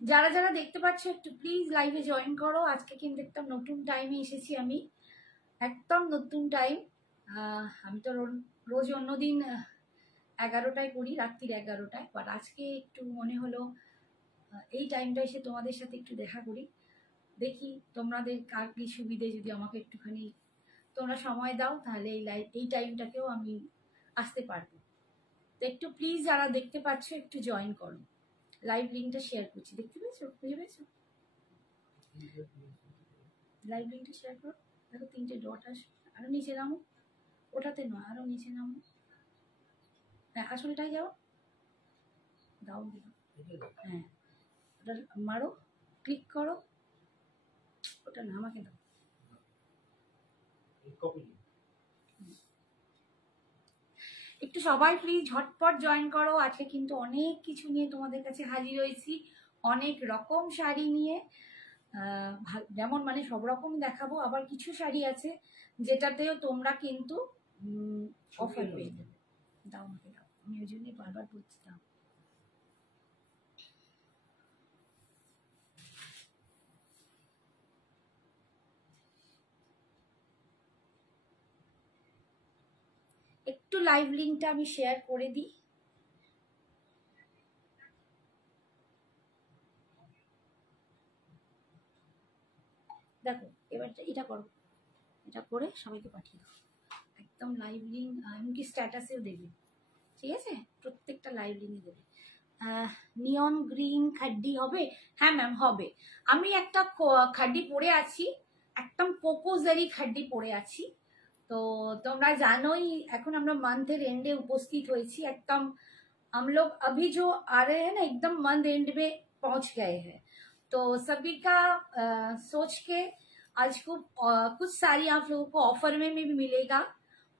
যারা যারা দেখতে পাচ্ছ একটু প্লিজ লাইভে জয়েন করো। আজকে কিন্তু একদম নতুন টাইমে এসেছি আমি, একদম নতুন টাইম। আমি তো রোজ অন্যদিন 11টায় করি, রাত্রির 11টায়, বাট আজকে একটু মনে হলো এই টাইমটা এসে তোমাদের সাথে একটু দেখা করি। দেখি তোমাদের কার কি সুবিধে, যদি আমাকে একটুখানি তোমরা সময় দাও তাহলে এই টাইমটাকেও আমি আসতে পারবো। তো একটু প্লিজ যারা দেখতে পাচ্ছ একটু জয়েন করো। লাইভ লিঙ্কটা শেয়ার করছি, দেখতে পেয়েছো, বুঝে পেয়েছো? লাইভ লিঙ্কটা শেয়ার করো, দেখো 3টে ডট আসবে। আরো নিচে নামো, ওটাতে নয়, আরো নিচে নামো। হ্যাঁ, আসলটাই যাও, দাও দিও। হ্যাঁ, ওটা মারো, ক্লিক করো। ওটা না, আমাকে দাও। একটু সবাই প্লিজ ঝটপট জয়েন করো। আজকে কিন্তু অনেক কিছু নিয়ে তোমাদের কাছে হাজির হয়েছি, অনেক রকম শাড়ি নিয়ে। যেমন মানে সব রকম দেখাবো, আবার কিছু শাড়ি আছে যেটাতেও তোমরা কিন্তু অফার পেয়ে যাবে। দাও আমাকে দাও, আমি ওই জন্যই বারবার বলছি দাও। একটু লাইভ লিঙ্কটা আমি শেয়ার করে দিই। দেখো এবার এটা করো, এটা করে সবাইকে পাঠিয়ে দাও। একদম লাইভ লিঙ্ক, এমনকি স্ট্যাটাসেও দেবে, ঠিক আছে? প্রত্যেকটা লাইভ লিঙ্কে দেবে। নিয়ন গ্রিন খাড্ডি হবে? হ্যাঁ ম্যাম হবে। আমি একটা খাড্ডি পরে আছি, একদম কোকোজারি খাড্ডি পরে আছি। তো তোমরা জানোই এখন আমরা মান্থের এন্ডে उपस्थित হয়েছি একদম। हम लोग अभी जो आ रहे हैं ना, एकदम मंथ एंड में पहुंच गए हैं। तो सभी का सोच के आज कुछ साड़ी आप लोगों को ऑफर में भी मिलेगा,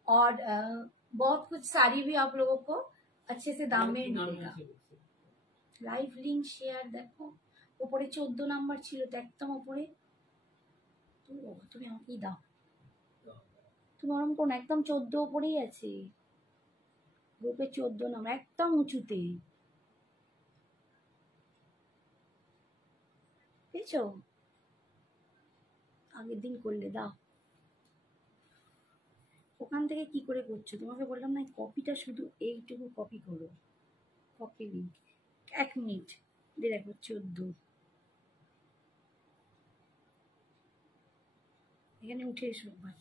और बहुत कुछ साड़ी भी आप लोगों को अच्छे से दाम में मिलेगा। লাইভ লিঙ্ক শেয়ার, দেখো উপরে 14 নাম্বার ছিল তো, একদম উপরে। তুমি আমাকেই দাও, তুমি ওরম কোন, একদম 14 উপরেই আছে, গ্রুপে 14 নাম্বার, একদম উঁচুতে, পেয়েছো? আগের দিন করলে দাও। ওখান থেকে কি করে করছো? তোমাকে বললাম না, কপিটা শুধু এইটুকু কপি করো, কপি লিঙ্ক। 1 মিনিট, দেখো 14, এখানে উঠে এসো ভাই।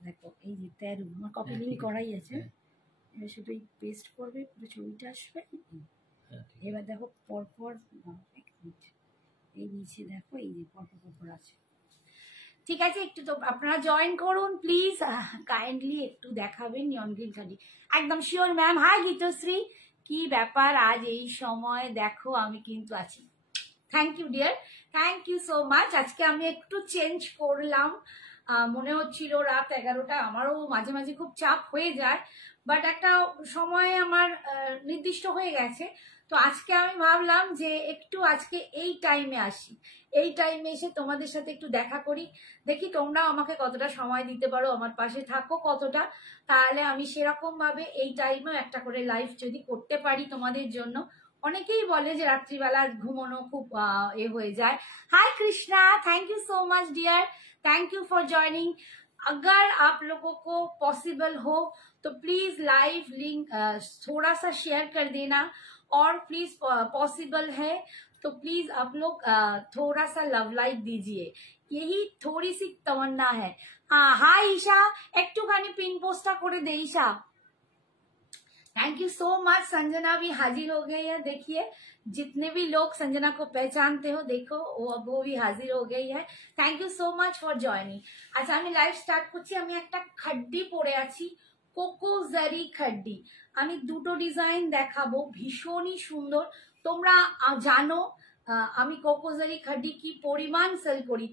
দেখো এই যে 13, আমার কপি লিঙ্ক করাই আছে। এবার শুধু পেস্ট করবে, পুরো ছবিটা আসবে। এবার দেখো পরপর, 1 মিনিট, এই নিচে দেখো এই যে পরপর আছে, ঠিক আছে? একটু তো আপনারা জয়েন করুন প্লিজ, কাইন্ডলি একটু দেখাবেন নিয়ন গ্রিন খাডি। একদম শিওর ম্যাম। হাই গীতশ্রী, কি ব্যাপার আজ এই সময়? দেখো আমি কিন্তু আছি। Thank you dear, thank you so much. আজকে আমি একটু চেঞ্জ করলাম, মনে হচ্ছিল রাত 11টা, আমারও মাঝে মাঝে খুব চাপ হয়ে যায়, বাট একটা সময় আমার নির্দিষ্ট হয়ে গেছে। তো আজকে আমি ভাবলাম যে একটু আজকে এই টাইমে আসি, এই টাইমে এসে তোমাদের সাথে একটু দেখা করি। দেখি তোমরা আমাকে কতটা সময় দিতে পারো, আমার পাশে থাকো কতটা, তাহলে আমি সেরকম ভাবে এই টাইমেও একটা করে লাইভ যদি করতে পারি তোমাদের জন্য। অনেকেই বলে যে রাত্রিবেলা ঘুমানো খুব হয়ে যায়। Hi Krishna, thank you so much dear, thank you for joining. अगर आप लोगों को पॉसिबल हो तो प्लीज लाइव लिंक थोड़ा सा शेयर कर देना, और प्लीज पॉसिबल है तो प्लीज आप लोग थोड़ा सा लव लाइक दीजिए, यही थोड़ी सी तमन्ना है। हाँ हाय ईशा, एकटूखानी पिन पोस्टा करे दे Isha. Thank you so much. Sanjana भी हाजिर हो गई है, देखिए जितने भी लोग संजना को पहचानते हो, देखो वो भी हाजिर हो गई है। Thank you so much for joining. अच्छा আমি লাইভ স্টার্ট করছি। আমি একটা খাড্ডি পরে আছি, কোকোজারি খাড্ডি। আমি দুটো ডিজাইন দেখাবো, ভীষণই সুন্দর। তোমরা জানো আমি কোকোজারি খাড্ডি কি পরিমাণ সেল করি,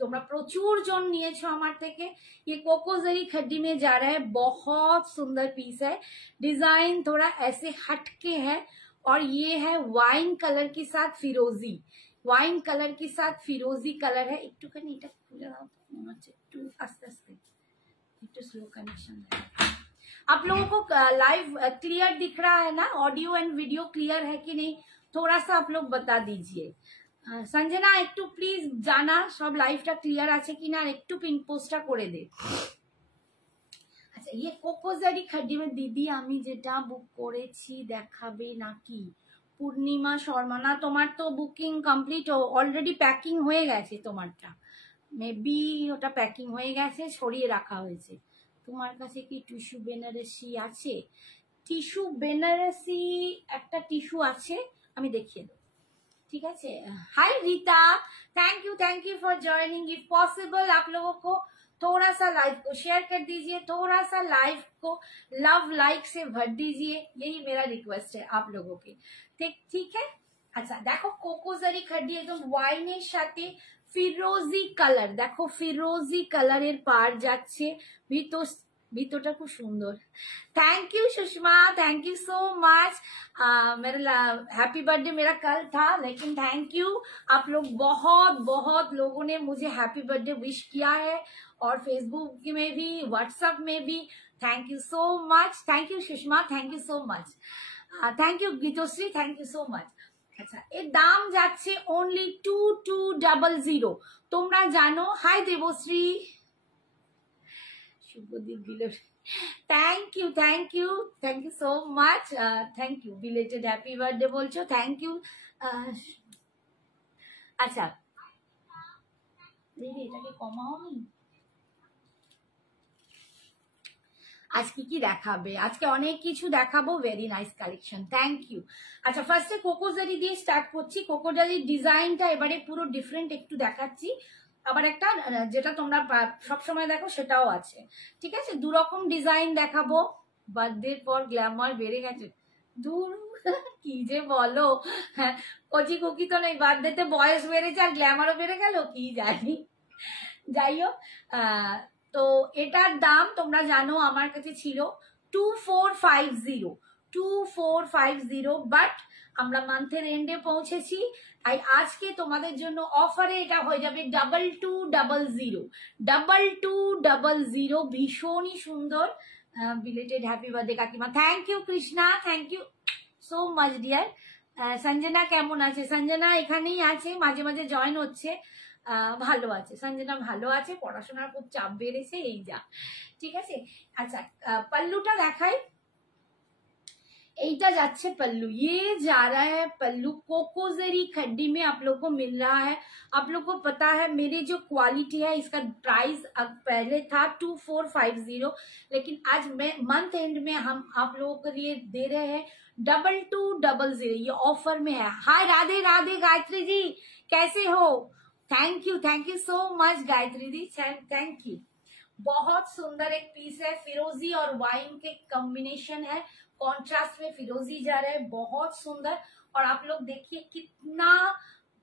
তোমরা প্রচুর জন নিয়েছো আমার থেকে। ये कोकोजरी खड्डी में जा रहा है, बहुत सुंदर पीस है। डिजाइन थोड़ा ऐसे हटके है, और ये है वाइन कलर के साथ फिरोजी, वाइन कलर के साथ फिरोजी कलर है। একটুখানি এটা খুলে দাও তো, মনে হচ্ছে একটু আস্তে আস্তে, একটু স্লো কানেকশন। आप लोगों को लाइव क्लियर दिख रहा है ना? ऑडियो एंड वीडियो क्लियर है कि नहीं, थोड़ा सा आप लोग बता दीजिए। संजना একটু প্লিজ জানা সব লাইভটা ক্লিয়ার আছে কিনা, আর একটু পিন পোস্টটা করে দে। আচ্ছা, ये কোকোজারি খাড্ডি में দিদি আমি যেটা বুক করেছি দেখাবে নাকি? পূর্ণিমা শর্মা, না তোমার তো বুকিং কমপ্লিট, অলরেডি প্যাকিং হয়ে গেছে তোমারটা, মেবি ওটা প্যাকিং হয়ে গেছে, সরিয়ে রাখা হয়েছে। তোমার কাছে কি টিস্যু বেনারসি আছে? টিস্যু বেনারসি একটা টিস্যু আছে, আমি দেখিয়ে দেবো, ठीक है। Hi Rita, thank you for joining. If possible आप लोगों को थोड़ा सा लाइव को शेयर कर दीजिए, थोड़ा सा लाइव को लव लाइक से भर दीजिए, यही मेरा रिक्वेस्ट है आप लोगों के, ठीक है। अच्छा देखो কোকোজারি খাড্ডি একদম ওয়াইনের সাথে ফিরোজি কালার, দেখো ফিরোজি কালারের পার যাচ্ছে, ভিতরটা খুব সুন্দর। Thank you Sushma, thank you so much. मेरा हैप्पी बर्थडे मेरा कल था, लेकिन थैंक यू, आप लोग बहुत बहुत लोगों ने मुझे हैप्पी बर्थडे विश किया है, और फेसबुक में भी व्हाट्सएप में भी। Thank you so much, thank you Sushma, thank you so much, thank you Gitashree, thank you so much. আচ্ছা, এর দাম যাচ্ছে অনলি 2200। তোমরা জানো, hi Debashree, Subhadip belated, thank you so much, thank you, belated happy birthday বলছো, থ্যাংক ইউ। আচ্ছা এটাকে কমাওনি, আজকে কি দেখাবে? আজকে অনেক কিছু দেখাবো, very nice collection, thank you. আচ্ছা ফার্স্টে কোকোজারি দিয়ে স্টার্ট করছি। কোকোজারির ডিজাইনটা এবারে পুরো ডিফারেন্ট একটু দেখাচ্ছি, আবার একটা যেটা তোমরা সবসময় দেখো সেটাও আছে, ঠিক আছে। দুরকম ডিজাইন দেখাবো। বার্থডের পর গ্ল্যামার বেড়ে গেছে, দূর কি যে বলো, হ্যাঁ কচি কুকি তো নেই, বার্থডেতে বয়স বেড়েছে আর গ্ল্যামারও বেড়ে গেল, কি জানি। যাই হোক, তো এটার দাম তোমরা জানো আমার কাছে ছিল 2450, বাট আমরা মান্থের এন্ডে পৌঁছেছি, তাই আজকে তোমাদের জন্য অফারে এটা হয়ে যাবে 2200। ভীষণই সুন্দর, বিলেটেড হ্যাপি বার্থডে কাকিমা, thank you Krishna, thank you so much dear. Sanjana কেমন আছে? সঞ্জনা এখানেই আছে, মাঝে মাঝে জয়েন হচ্ছে, ভালো আছে সঞ্জনা, ভালো আছে, পড়াশোনার খুব চাপ বেড়েছে, এই যা, ঠিক আছে। আচ্ছা पल्लूটা দেখাই, এইটা যাচ্ছে पल्लू, ये जा रहा है पल्लू कोकोजरी खड्डी में आप लोग को मिल रहा है। आप लोग को पता है मेरी जो क्वालिटी है, इसका प्राइस पहले था 2450, लेकिन आज मैं मंथ एंड में हम आप लोगों के लिए दे रहे हैं 2200, ये ऑफर में है। हाय राधे राधे गायत्री जी, कैसे हो? Thank you so much Gayatri the, thank you. बहुत सुंदर एक पीस है, फिरोजी और वाइन के कॉम्बिनेशन है, कॉन्ट्रास्ट में फिरोजी जा रहा है, बहुत सुंदर। और आप लोग देखिए कितना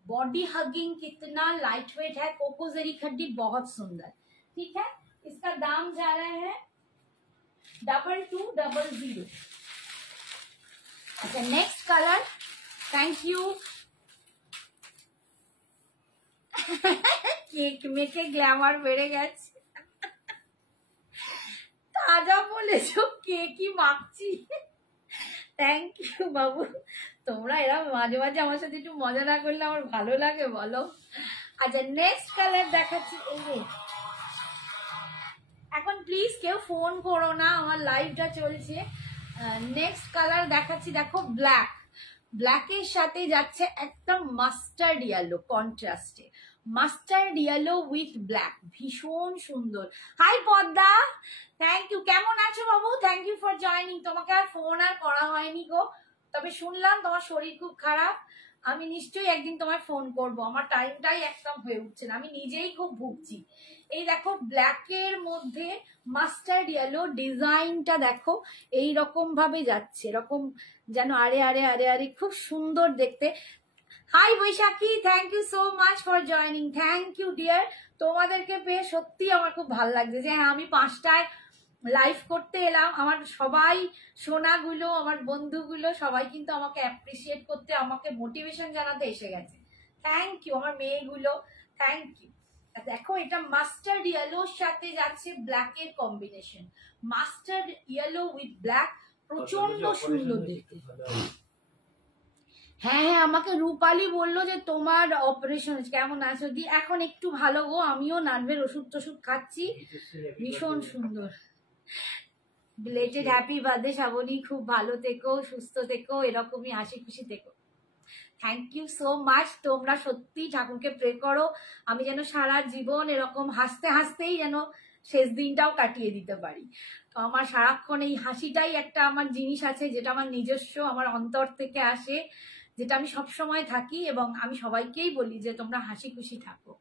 बॉडी हगिंग, कितना लाइट वेट है, कोकोजरी खड्डी बहुत सुंदर, ठीक है। इसका दाम जा रहा है 2200। अच्छा next colour, thank you. Cake মেখে গ্ল্যামার বেড়ে গেছে, তাজা বলেছো, কেকই মাখছি, থ্যাংক ইউ বাবু। তোমরা এরা মাঝে মাঝে আমার সাথে একটু মজা না করলে আমার ভালো লাগে বলো। আচ্ছা নেক্সট কালার দেখাচ্ছি, এই রে এখন প্লিজ কেউ ফোন করো না, আমার লাইভটা চলছে। নেক্সট কালার দেখাচ্ছি, দেখো ব্ল্যাক, ব্ল্যাকের সাথে যাচ্ছে একদম মাস্টার্ড ইয়েলো, কন্ট্রাস্টে মাস্টার্ড ইয়েলো উইথ ব্ল্যাক, ভীষণ সুন্দর। হাই পদ্মা, থ্যাংক ইউ, কেমন আছো বাবু? Thank you for joining. তোমাকে আর ফোন আর করা হয়নি গো, তবে শুনলাম তোমার শরীর খুব খারাপ, আমি নিশ্চয়ই একদিন তোমায় ফোন করব, আমার টাইমটাই একদম হয়ে উঠছে না, আমি নিজেই খুব ভুগছি। এই দেখো ব্ল্যাকের মধ্যে মাস্টার্ড ইয়েলো, ডিজাইনটা দেখো এইরকম ভাবে যাচ্ছে, এরকম যেন আরে আরে আরে আরে, খুব সুন্দর দেখতে। Hi Baishakhi, thank you so much for joining, thank you dear. তোমাদেরকে পেয়ে সত্যি আমার খুব ভালো লাগছে যে হ্যাঁ আমি 5টায় লাইভ করতে এলাম। আমার সবাই সোনাগুলো, আমার বন্ধুগুলো সবাই কিন্তু আমাকে অ্যাপ্রিসিয়েট করতে, আমাকে মোটিভেশন জানাতে এসে গেছে, থ্যাংক ইউ। আমার মেয়েগুলো, থ্যাংক ইউ। দেখো এটা মাস্টার্ড ইয়েলোর সাথে যাচ্ছে ব্ল্যাকের combination, mustard yellow with black, প্রচন্ড সুন্দর দেখতে। হ্যাঁ হ্যাঁ, আমাকে রূপালী বললো যে তোমার অপারেশন কেমন আছো দি, এখন একটু ভালো গো, আমিও নার্ভের ওষুধ টষুধ খাচ্ছি, ভীষণ সুন্দর। বিলেটেড হ্যাপি বার্থডে শ্রাবণী, খুব ভালো থেকো, সুস্থ থেকো, এরকমই হাসি খুশি থেকো। Thank you so much. তোমরা সত্যি ঠাকুরকে প্রে করো আমি যেন সারা জীবন এরকম হাসতে হাসতেই যেন শেষ দিনটাও কাটিয়ে দিতে পারি। তো আমার সারাক্ষণ এই হাসিটাই একটা আমার জিনিস আছে, যেটা আমার নিজস্ব, আমার অন্তর থেকে আসে, যেটা আমি সবসময় থাকি, এবং আমি সবাইকেই বলি যে তোমরা হাসি খুশি থাকো।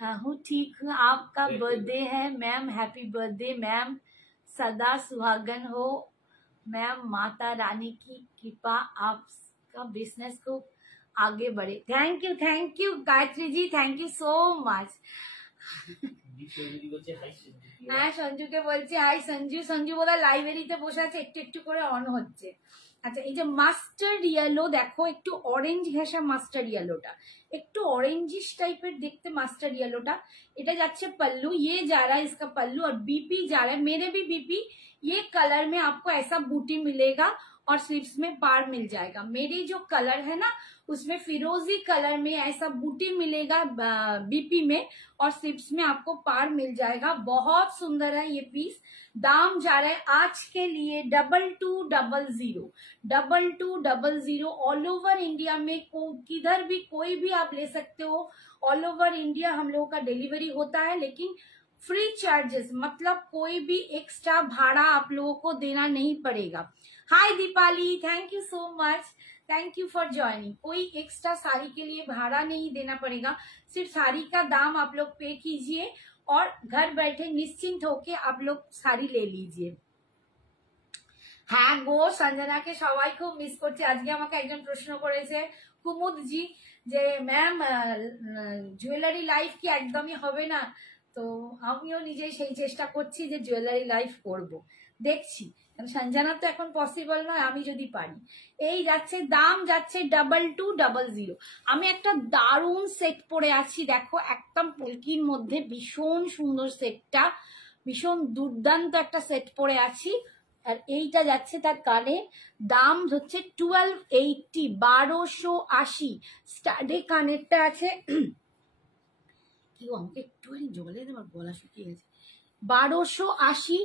हूँ ठीक हूँ, आपका बर्थडे है मैम, हैप्पी बर्थडे मैम, सदा सुहागन हो मैम, माता रानी की कृपा आपका बिजनेस को आगे बढ़े। Thank you Gayatri ji, thank you so much. হ্যাঁ সঞ্জুকে বলছি হাই সঞ্জু, সঞ্জু বোধহয় লাইব্রেরিতে বসে আছে, একটু একটু করে অন হচ্ছে। আচ্ছা এই যে মাস্টার্ড ইয়েলো দেখো, একটু অরেঞ্জ ঘেঁষা মাস্টার্ড ইয়েলোটা, একটু অরেঞ্জিশ টাইপের দেখতে মাস্টার্ড ইয়েলোটা, এটা যাচ্ছে पल्लू, ये जा रहा है इसका पल्लू, और बीपी जा रहा है, मेरे भी बीपी ये कलर में आपको ऐसा बूटी मिलेगा और स्लीव्स में पार मिल जाएगा। मेरी जो कलर है ना उसमें फिरोजी कलर में ऐसा बूटी मिलेगा बीपी में, और स्लीव्स में आपको पार मिल जाएगा। बहुत सुंदर है ये पीस। दाम जा रहा है आज के लिए 2200 ऑल ओवर इंडिया में, किधर भी कोई भी आप ले सकते हो, ऑल ओवर इंडिया हम लोगों का डिलीवरी होता है, लेकिन फ्री चार्जेस, मतलब कोई भी एक्स्ट्रा भाड़ा आप लोगों को देना नहीं पड़ेगा। Hi Deepali, thank you so much, thank you for joining. कोई एक्स्ट्रा साड़ी के लिए भाड़ा नहीं देना पड़ेगा, सिर्फ साड़ी का दाम आप लोग पे कीजिए और घर बैठे निश्चिंत होके आप लोग साड़ी ले लीजिए। হ্যাঁ গো সঞ্জনাকে সবাই খুব মিস করছে। আজকে আমাকে একজন প্রশ্ন করেছে কুমুদ জি যে ম্যাম জুয়েলারি লাইফ কি একদমই হবে না, তো আমিও নিজেই সেই চেষ্টা করছি যে জুয়েলারি লাইফ করব, দেখছি, কারণ সঞ্জনা তো এখন পসিবল নয়, আমি যদি পারি। এই যাচ্ছে, দাম যাচ্ছে 2200। আমি একটা দারুণ সেট পরে আছি দেখো, একদম পলকির মধ্যে, ভীষণ সুন্দর সেটটা, ভীষণ দুর্দান্ত একটা সেট পরে আছি, আর এইটা যাচ্ছে তার কানে, দাম হচ্ছে 1280, 1280। স্টাডে কানেরটা আছে, কি আমাকে একটুখানি জলে দেবার, গলা শুকিয়ে গেছে, 1280।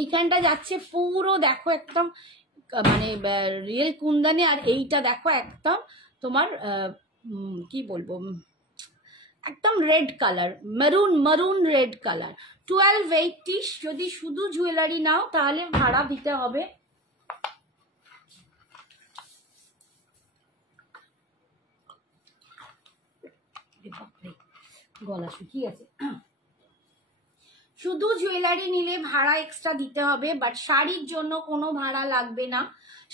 এইখানটা যাচ্ছে পুরো দেখো একদম মানে রিয়েল কুন্দানে, আর এইটা দেখো একদম তোমার কি বলবো, একদম রেড কালার, মারুন রেড কালার, 1280। যদি শুধু জুয়েলারি নাও তাহলে ভাড়া দিতে হবে। গলা শুকিয়ে আছে। শুধু জুয়েলারি নিলে ভাড়া এক্সট্রা দিতে হবে, বাট শাড়ির জন্য কোনো ভাড়া লাগবে না।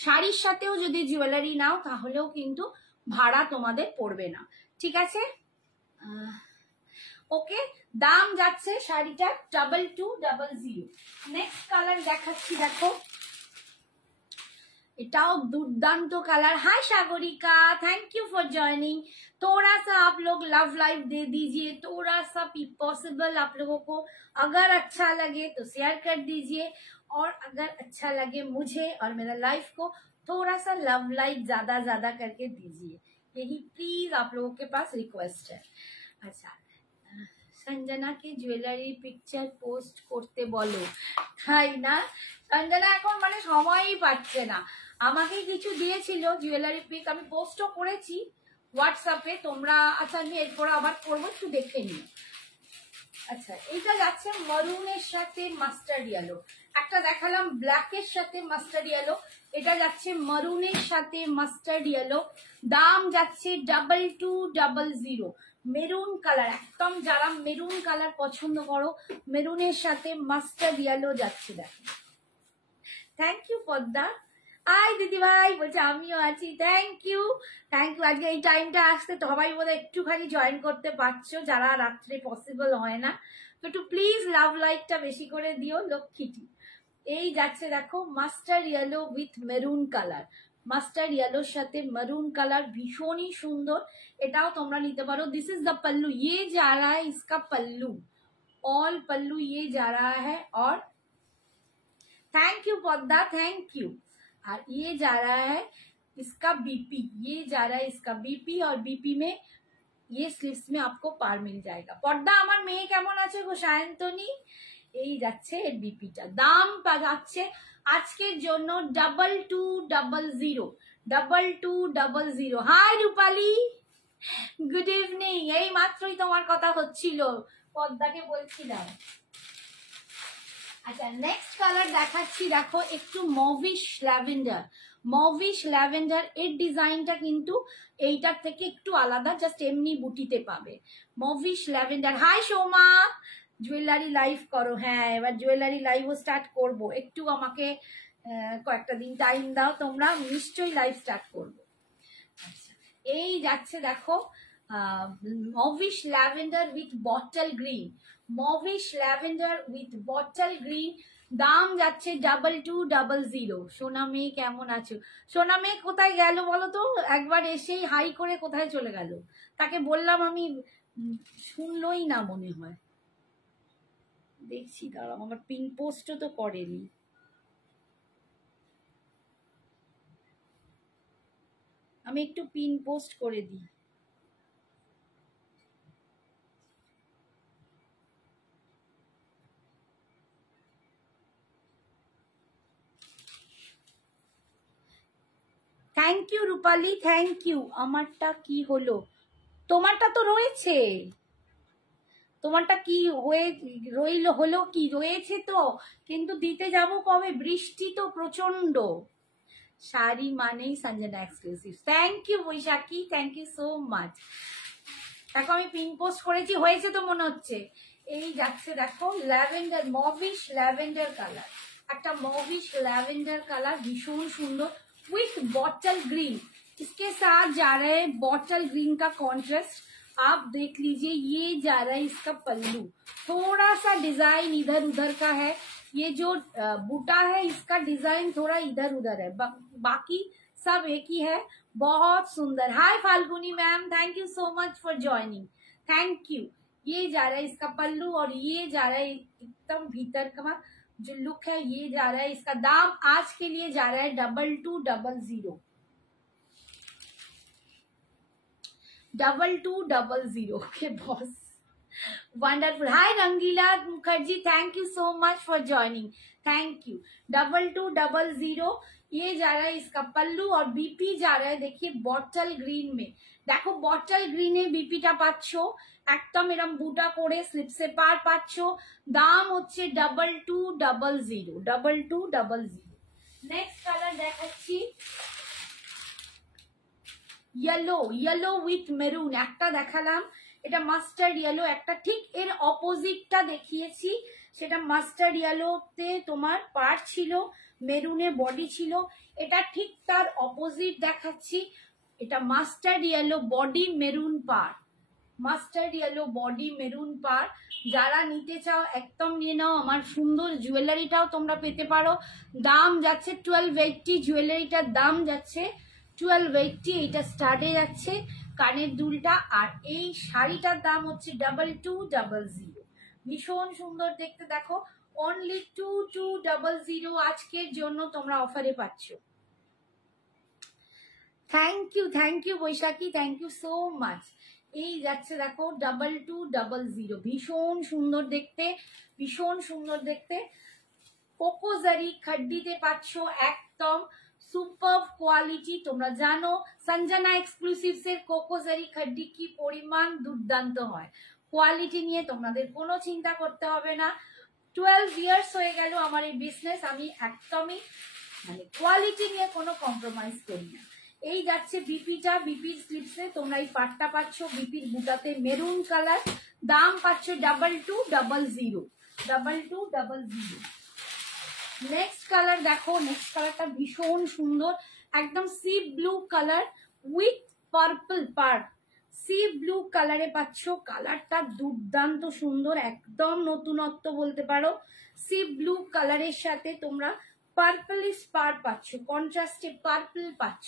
শাড়ির সাথেও যদি জুয়েলারি নাও তাহলেও কিন্তু ভাড়া তোমাদের পড়বে না, ঠিক আছে? ওকে, দাম যাচ্ছে শাড়িটা 2200। নেক্সট কালার দেখাচ্ছি দেখো, এটাও दुर्दांत colour. Hi Sagarika, thank you for joining. थोड़ा सा आप लोग लव लाइफ दे दीजिए, थोड़ा सा पॉसिबल आप लोगों को, अगर अच्छा लगे तो शेयर कर दीजिए, और अगर अच्छा लगे मुझे और मेरा लाइफ को, थोड़ा सा लव लाइफ ज्यादा करके दीजिए, यही प्लीज आप लोगों के पास रिक्वेस्ट है। अच्छा, সঞ্জনা কে জুয়েলারি পিকচার পোস্ট করতে বলো, তাই না? সঞ্জনা এখন মানে সময়ই পাচ্ছে না, আমাকে কিছু দিয়েছিল জুয়েলারি পিক, আমি পোস্টও করেছি হোয়াটসঅ্যাপে, তোমরা, আচ্ছা আমি এরপর আবার করবো, একটু দেখে নিও। আচ্ছা, এইটা যাচ্ছে মারুনের সাথে মাস্টার্ড ইয়েলো, একটা দেখালাম ব্ল্যাকের সাথে মাস্টার্ড ইয়েলো, এটা যাচ্ছে মারুনের সাথে মাস্টার্ড ইয়েলো, দাম যাচ্ছে 2200। মেরুন কালার, একদম যারা মেরুন কালার পছন্দ করো, মেরুনের সাথে মাস্টার্ড ইয়েলো যাচ্ছে দেখো। Thank you Padma. আই দিদি ভাই বলছে আমিও আছি, থ্যাংক ইউ। আজকে এই টাইমটা আসতে সবাই বোধহয় একটুখানি জয়েন করতে পারছো, যারা রাত্রে পসিবল হয় না, তো একটু প্লিজ লাভ লাইকটা বেশি করে দিও লক্ষ্মীটি। এই যাচ্ছে দেখো mustard yellow with maroon colour, mustard ইয়েলোর সাথে মেরুন কালার, ভীষণই সুন্দর, এটাও তোমরা নিতে পারো। দিস ইজ দ্য पल्लू, ये जा रहा है इसका पल्लू, ऑल पल्लू ये जा रहा है। और thank you Padda, thank you. और ये जा रहा है इसका बीपी, ये जा रहा है इसका बीपी, और बीपी में ये स्लीव्स में आपको पार मिल जाएगा। পর্দা আমার মেয়ে কেমন আছে গো সায়ন্তনী? এই যাচ্ছে এর বিপিটা, দাম যাচ্ছে আজকের জন্য 2200, 2200। হাই রূপালী, গুড ইভিনিং। এই মাত্রই তোমার কথা হচ্ছিল, পদ্মাকে বলছিলাম। আচ্ছা নেক্সট কালার দেখাচ্ছি, দেখো একটু মভিশ ল্যাভেন্ডার, মভিশ ল্যাভেন্ডার। এর ডিজাইনটা কিন্তু এইটার থেকে একটু আলাদা, জাস্ট এমনি বুটিতে পাবে। Mauvish lavender. Hi Soma, jewellery live করো। হ্যাঁ এবার জুয়েলারি লাইভও স্টার্ট করব, একটু আমাকে কয়েকটা দিন টাইম দাও, তোমরা নিশ্চয়ই লাইভ স্টার্ট করবো। আচ্ছা এই যাচ্ছে দেখো mauvish lavender with bottle green, mauvish lavender with bottle green, দাম যাচ্ছে 2200। সোনা মেয়ে কেমন আছো? সোনা মেয়ে কোথায় গেল বলো তো, একবার এসেই হাই করে কোথায় চলে গেল, তাকে বললাম আমি, শুনলই না মনে হয়। দেখছি দাঁড়াও, আমার পিন পোস্টও তো করেনি। আমি একটু পিন পোস্ট করে দিই। Thank you Rupali, thank you. আমারটা কি হলো? তোমারটা তো রয়েছে, তোমারটা কি হয়ে রইল, হলো কি, রয়েছে তো, কিন্তু দিতে যাব কবে? বৃষ্টি তো প্রচন্ড। শাড়ি মানেই Sanjana exclusive. Thank you Baishakhi, thank you so much. দেখো আমি পিন পোস্ট করেছি, হয়েছে তো মনে হচ্ছে। এই যাচ্ছে দেখো ল্যাভেন্ডার, মভিশ ল্যাভেন্ডার কালার, একটা মভিश लैवेंडर कलर, भीषण सुंदर विथ बॉटल ग्रीन। इसके साथ जा रहा है बॉटल ग्रीन का कॉन्ट्रास्ट, आप देख लीजिए। ये जा रहा है इसका पल्लू, थोड़ा सा डिजाइन इधर उधर का है, ये जो बूटा है इसका डिजाइन थोड़ा इधर उधर है, बाकी सब एक ही है। बहुत सुंदर। Hi Falguni ma'am, thank you so much for joining, thank you. ये जा रहा है इसका पल्लू, और ये जा रहा है एकदम भीतर का जो लुक है, ये जा रहा है। इसका दाम आज के लिए जा रहा है 2200, 2200 के boss. Wonderful. Hi Rangila Mukherjee, thank you so much for joining, thank you. 2200 ये जा रहा है इसका पल्लू, और बीपी जा रहा है देखिए बॉटल ग्रीन में। देखो बॉटल ग्रीने बीपीটা পাচ্ছো, একদম এরকম বুটা করে স্লিপসে পার পাচ্ছো। দাম হচ্ছে 2200, 2200। নেক্সট কালার দেখাচ্ছি ইয়েলো, ইয়েলো উইথ মেরুন। একটা দেখালাম, এটা মাস্টার্ড ইয়েলো, একটা ঠিক এর অপোজিটটা দেখিয়েছি, সেটা মাস্টার্ড ইয়েলোতে তোমার পার ছিল, মেরুনে বডি ছিল। এটা ঠিক তার অপোজিট দেখাচ্ছি, এটা মাস্টার্ড ইয়েলো বডি মেরুন পার, মাস্টার্ড ইয়েলো বডি মেরুন পার। যারা নিতে চাও একদম নিয়ে নাও। আমার সুন্দর জুয়েলারিটাও তোমরা পেতে পারো। দাম যাচ্ছে 1280, জুয়েলারিটার দাম যাচ্ছে 1280, এইটা স্টার্টে যাচ্ছে কানের দুলটা। আর এই শাড়িটার দাম হচ্ছে 2200, ভীষণ সুন্দর দেখতে। দেখো অনলি 2200 আজকের জন্য তোমরা অফারে পাচ্ছ। Thank you Baishakhi, thank you so much. এই যাচ্ছে দেখো 2200, ভীষণ সুন্দর দেখতে, ভীষণ সুন্দর দেখতে। কোকোজারি খাড্ডিতে পাচ্ছ, একদম সুপার কোয়ালিটি। তোমরা জানো সঞ্জনা এক্সক্লুসিভস এর কোকোজারি খাড্ডি কি পরিমাণ দুর্দান্ত হয়, কোয়ালিটি নিয়ে তোমাদের কোনো চিন্তা করতে হবে না। 12 ইয়ার্স হয়ে গেল আমার এই বিজনেস, আমি একদমই মানে কোয়ালিটি নিয়ে কোনো কম্প্রোমাইজ করি না। এই যাচ্ছে বিপিটা, বিপির স্লিপসে তোমরা এই পাটটা পাচ্ছ, বিপির বুটাতে মেরুন কালার। দাম পাচ্ছ 2200, 2200। নেক্সট কালার দেখো, নেক্সট কালারটা ভীষণ সুন্দর, একদম C blue colour with purple part, C blue কালারে পাচ্ছ। কালারটা দুর্দান্ত সুন্দর, একদম নতুনত্ব বলতে পারো। সি ব্লু কালারের সাথে তোমরা পার্পলিশ পার পাচ্ছ, কন্ট্রাস্টে পার্পল পাচ্ছ,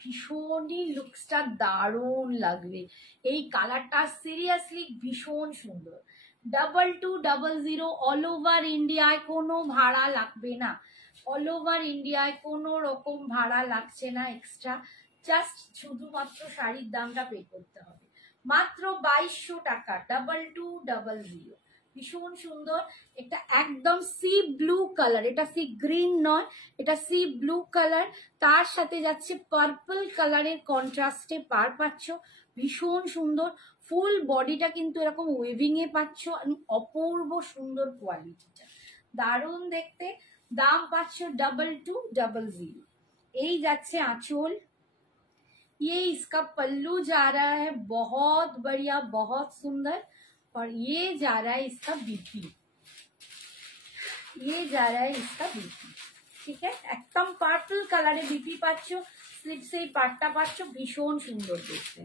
ভীষণই লুকসটা দারুণ লাগবে। এই কালারটা সিরিয়াসলি ভীষণ সুন্দর। 2200 অল ওভার ইন্ডিয়ায়, কোনো ভাড়া লাগবে না, অল ওভার ইন্ডিয়ায় কোনো রকম ভাড়া লাগছে না এক্সট্রা, জাস্ট শুধুমাত্র শাড়ির দামটা পে করতে হবে, মাত্র 2200 টাকা। 2200, ভীষণ সুন্দর। এটা একদম সি ব্লু কালার, এটা সি গ্রিন নয়, এটা সি ব্লু কালার, তার সাথে যাচ্ছে পার্পল কালারের কন্ট্রাস্টে পার পাচ্ছ, ভীষণ সুন্দর। ফুল বডিটা কিন্তু এরকম ওয়েভিং এ পাচ্ছ, অপূর্ব সুন্দর কোয়ালিটিটা, দারুণ দেখতে। দাম পাচ্ছ 2200। এই যাচ্ছে আঁচল, ये इसका पल्लू जा रहा है बहुत बढ़िया, बहुत सुंदर, और ये जा रहा है इसका बीपी, ये जा रहा है इसका बीपी, ठीक है। एकदम पार्पल कलर बीपी पाচ্ছ, स्लिप से पाट्टा पाচ্ছ, भीषण सुंदर देखते,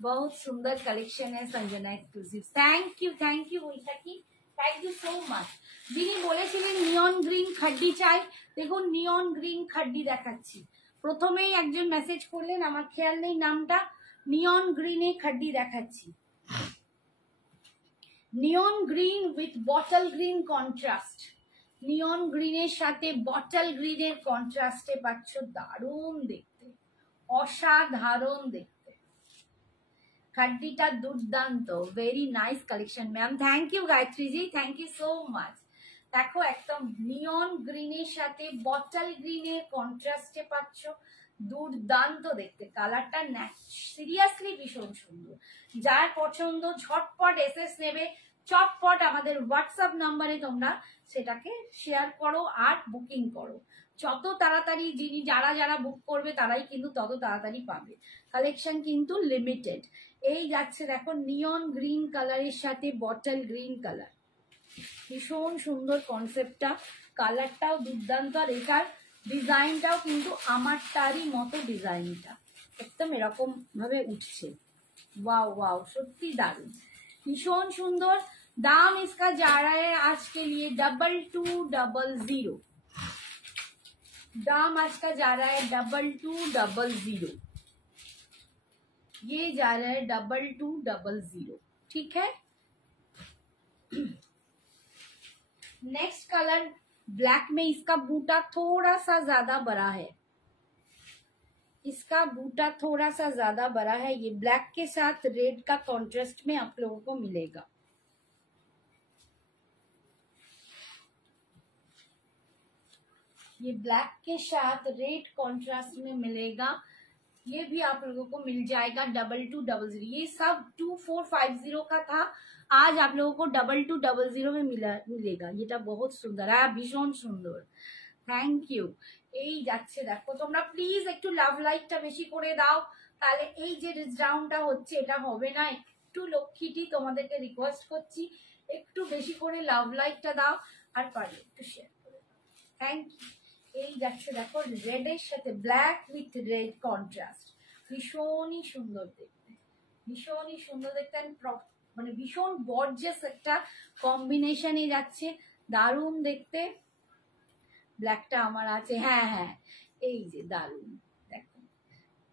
बहुत सुंदर कलेक्शन है संजना एक्सक्लूसिव। थैंक यू ওইটা কি, থ্যাংক ইউ সো মাচ। যিনি বলেছিলেন নিয়ন গ্রিন খাড্ডি চাই, দেখুন নিয়ন গ্রিন খাড্ডি দেখাচ্ছি। প্রথমেই একজন মেসেজ করলেন, আমার খেয়াল নেই নামটা, নিয়ন গ্রিনে খাড্ডি দেখাচ্ছি, neon green with bottle green contrast, neon গ্রিনের সাথে বটল গ্রিনের কন্ট্রাস্টে পাচ্ছ, দারুণ দেখতে, অসাধারণ দেখতে, খাড্ডিটা দুর্দান্ত, very nice collection ma'am, thank you Gayatri ji, thank you so much. দেখো একদম নিয়ন গ্রিনের সাথে বটল গ্রিনের কন্ট্রাস্টে পাচ্ছ, দুর্দান্ত দেখতে, কালারটা সিরিয়াসলি ভীষণ সুন্দর। যার পছন্দ ঝটপট এসএস নেবে, চটপট আমাদের হোয়াটসঅ্যাপ নাম্বারে তোমরা সেটাকে শেয়ার করো আর বুকিং করো, যত তাড়াতাড়ি যারা বুক করবে তারাই কিন্তু তত তাড়াতাড়ি পাবে, কালেকশন কিন্তু লিমিটেড। এই যাচ্ছে দেখো নিয়ন গ্রিন কালারের সাথে বটল গ্রিন কালার, ভীষণ সুন্দর কনসেপ্টটা, কালারটাও দুর্দান্ত, আর এটার ডিজাইনটাও কিন্তু আমারটারই মতো, ডিজাইনটা একদম এরকম ভাবে উঠছে, ওয়াও ওয়াও, সত্যি দারুণ, ভীষণ সুন্দর। दाम इसका जा रहा है आज के लिए 2200, दाम आज का जा रहा है 2200, ये जा रहा है 2200, ठीक है। नेक्स्ट कलर ब्लैक में, इसका बूटा थोड़ा सा ज्यादा बड़ा है, इसका बूटा थोड़ा सा ज्यादा बड़ा है, ये ब्लैक के साथ रेड का कॉन्ट्रास्ट में आप लोगों को मिलेगा, ये ब्लैक के साथ रेड कॉन्ट्रास्ट में मिलेगा, ये भी आप लोगों को मिल जाएगा 2200। ये सब 2450 का था, आज आप लोगों को 2200 में मिलेगा, ये बहुत सुंदर है, भीषण सुंदर, थैंक यू। এই যাচ্ছে দেখো, তোমরা প্লিজ একটু লাভ লাইকটা বেশি করে দাও, তাহলে এই যে ডিসকাউন্টটা হচ্ছে এটা হবে না, একটু লক্ষ্মীটি তোমাদেরকে রিকোয়েস্ট করছি, একটু বেশি করে লাভ লাইকটা দাও, আর পারলে একটু শেয়ার করে দাও, থ্যাংক ইউ। এই যাচ্ছে দেখো রেডের সাথে ব্ল্যাক উইথ রেড কন্ট্রাস্ট, ভীষণই সুন্দর দেখতে, ভীষণই সুন্দর দেখতে, মানে ভীষণ গর্জিয়াস একটা কম্বিনেশনে যাচ্ছে, দারুণ দেখতে। ব্ল্যাকটা আমার আছে, হ্যাঁ হ্যাঁ, এই যে দারুণ দেখো,